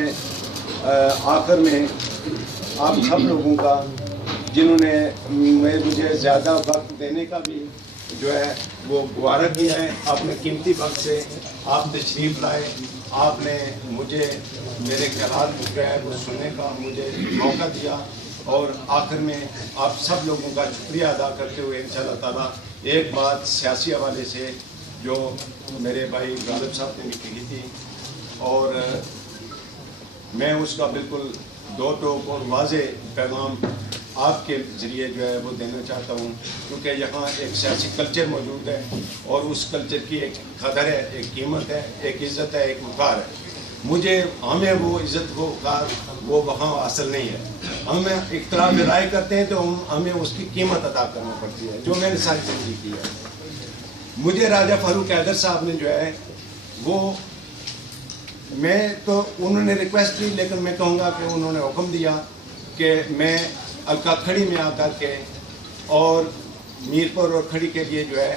آخر میں آپ سب لوگوں کا جنہوں نے مجھے زیادہ وقت دینے کا بھی جو ہے وہ گوارہ کیا ہے. اپنے قیمتی وقت سے آپ تشریف لائے, آپ نے مجھے میرے خیالات جو ہے وہ سننے کا مجھے موقع دیا, اور آخر میں آپ سب لوگوں کا شکریہ ادا کرتے ہوئے انشاءاللہ تعالیٰ ایک بات سیاسی حوالے سے جو میرے بھائی غالب صاحب نے بھی کہی تھی, اور میں اس کا بالکل دو ٹوک اور واضح پیغام آپ کے ذریعے جو ہے وہ دینا چاہتا ہوں, کیونکہ یہاں ایک سیاسی کلچر موجود ہے, اور اس کلچر کی ایک قدر ہے, ایک قیمت ہے, ایک عزت ہے, ایک وقار ہے. مجھے ہمیں وہ عزت و وقار وہ وہاں حاصل نہیں ہے. ہم اختلاف رائے کرتے ہیں تو ہمیں اس کی قیمت ادا کرنا پڑتی ہے, جو میں نے ساری زندگی کی ہے. مجھے راجہ فاروق حیدر صاحب نے جو ہے وہ, میں تو انہوں نے ریکویسٹ کی, لیکن میں کہوں گا کہ انہوں نے حکم دیا کہ میں الکا کھڑی میں آ کر کے اور میرپور اور کھڑی کے لیے جو ہے,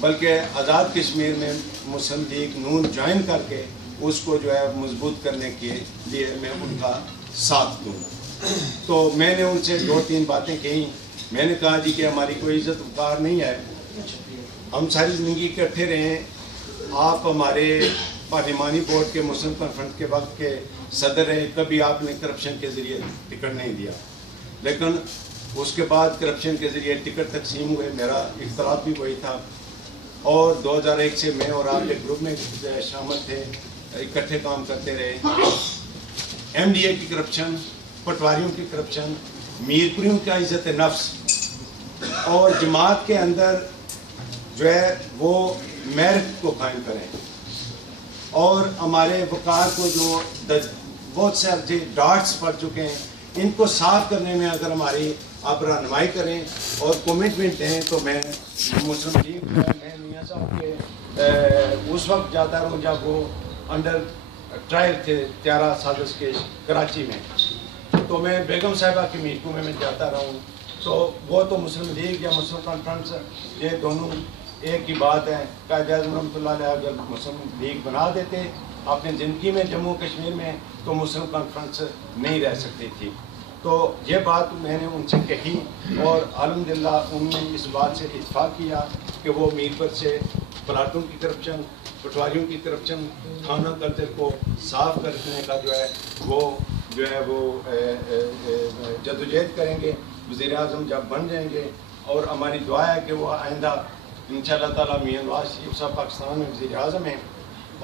بلکہ آزاد کشمیر میں مسلم لیگ نون جوائن کر کے اس کو جو ہے مضبوط کرنے کے لیے میں ان کا ساتھ دوں. تو میں نے ان سے 2-3 باتیں کہیں. میں نے کہا جی کہ ہماری کوئی عزت وقار نہیں ہے, ہم ساری زندگی اکٹھے رہے, آپ ہمارے پارلیمانی بورڈ کے مسلم کانفرنس کے وقت کے صدر رہے, کبھی آپ نے کرپشن کے ذریعے ٹکٹ نہیں دیا, لیکن اس کے بعد کرپشن کے ذریعے ٹکٹ تقسیم ہوئے, میرا اختلاف بھی وہی تھا, اور 2001 سے میں اور آپ ایک گروپ میں شامل تھے, اکٹھے کام کرتے رہے. ایم ڈی اے کی کرپشن, پٹواریوں کی کرپشن, میرپوریوں کا عزت نفس, اور جماعت کے اندر جو ہے وہ میرٹ کو قائم کریں, اور ہمارے وقار کو جو بہت سے ڈاٹس پڑ چکے ہیں ان کو صاف کرنے میں اگر ہماری آپ رہنمائی کریں اور کمٹمنٹ دیں, تو میں مسلم لیگ میں میاں صاحب کے اس وقت جاتا رہوں جب وہ انڈر ٹرائل تھے 13 سازش کے کراچی میں, تو میں بیگم صاحبہ کی محکمے میں جاتا رہا ہوں. تو وہ تو مسلم لیگ یا مسلم کانفرنس یہ دونوں ایک ہی بات ہے. قائد اعظم رحمۃ اللہ علیہ اگر مسلم لیگ بنا دیتے اپنی زندگی میں جموں کشمیر میں, تو مسلم کانفرنس نہیں رہ سکتی تھی. تو یہ بات میں نے ان سے کہی, اور الحمدللہ انہوں نے اس بات سے اتفاق کیا کہ وہ میرپور سے پلاٹوں کی کرپشن, پٹواریوں کی کرپشن, تھانہ کلچر کو صاف کرنے کا جو ہے وہ جدوجہد کریں گے. وزیر اعظم جب بن جائیں گے, اور ہماری دعا ہے کہ وہ آئندہ انشاءاللہ تعالیٰ میاں نواز شریف صاحب پاکستان میں وزیر اعظم ہیں,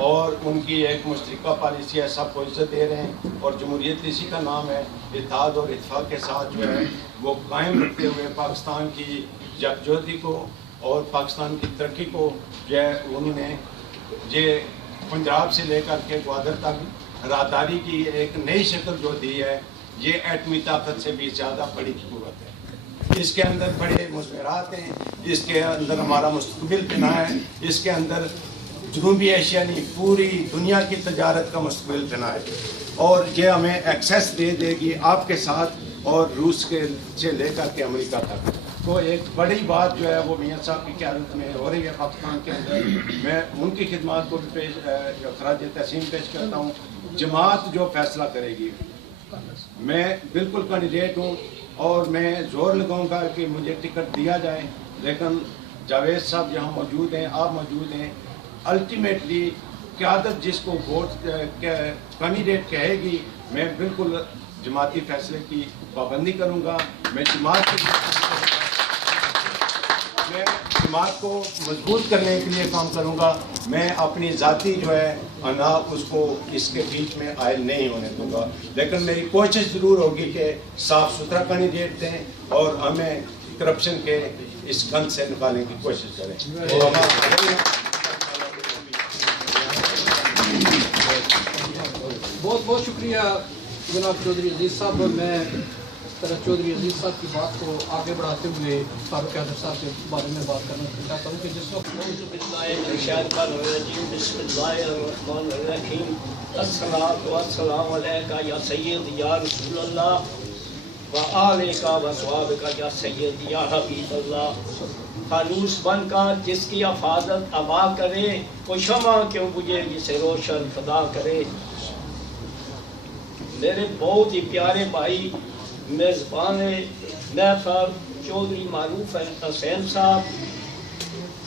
اور ان کی ایک مشترکہ پالیسی ہے, سب کو عزت دے رہے ہیں, اور جمہوریت اسی کا نام ہے. اتحاد اور اتفاق کے ساتھ جو ہے وہ قائم رکھتے ہوئے پاکستان کی یکجہتی کو اور پاکستان کی ترقی کو جو ہے انہوں نے یہ پنجاب سے لے کر کے گوادر تک راہداری کی ایک نئی شکل جو دی ہے, یہ ایٹمی طاقت سے بھی زیادہ بڑی قوت ہے. اس کے اندر بڑے مضمرات ہیں, اس کے اندر ہمارا مستقبل بنا ہے, اس کے اندر جنوبی ایشیا نہیں پوری دنیا کی تجارت کا مستقبل بنا ہے, اور یہ ہمیں ایکسیس دے دے گی آپ کے ساتھ اور روس کے سے لے کر کے امریکہ تک. تو ایک بڑی بات جو ہے وہ میاں صاحب کی قیادت میں ہو رہی ہے پاکستان کے اندر. میں ان کی خدمات کو بھی خراج تحسین پیش کرتا ہوں. جماعت جو فیصلہ کرے گی, میں بالکل کینڈیڈیٹ ہوں, اور میں زور لگاؤں گا کہ مجھے ٹکٹ دیا جائے, لیکن جاوید صاحب یہاں موجود ہیں, آپ موجود ہیں. الٹیمیٹلی قیادت جس کو ووٹ کینڈیڈیٹ کہے گی, میں بالکل جماعتی فیصلے کی پابندی کروں گا. میں جماعت کو مضبوط کرنے کے لیے کام کروں گا. میں اپنی ذاتی جو ہے انا اس کو اس کے بیچ میں عائل نہیں ہونے دوں گا, لیکن میری کوشش ضرور ہوگی کہ صاف ستھرا کینڈیڈیٹ دیں اور ہمیں کرپشن کے اس گند سے نکالنے کی کوشش کریں. بہت بہت شکریہ جناب چودھری عزیز صاحب. میں چودھری عزیز صاحب کی بات کو آگے بڑھاتے ہوئے فاروق حیدر صاحب کے بارے میں بات کرنا چاہتا ہوں کہ جس وقت بسم اللہ الرحمن الرحیم. السلام علیکہ یا سید یا رسول اللہ و آلکہ و صحابکہ یا سید یا حبیب اللہ. فانوس بن کر جس کی حفاظت ابا کرے, وہ شمع کیوں بجھے جسے روشن فدا کرے. میرے بہت ہی پیارے بھائی میزبان محفل چودھری معروف حسین صاحب,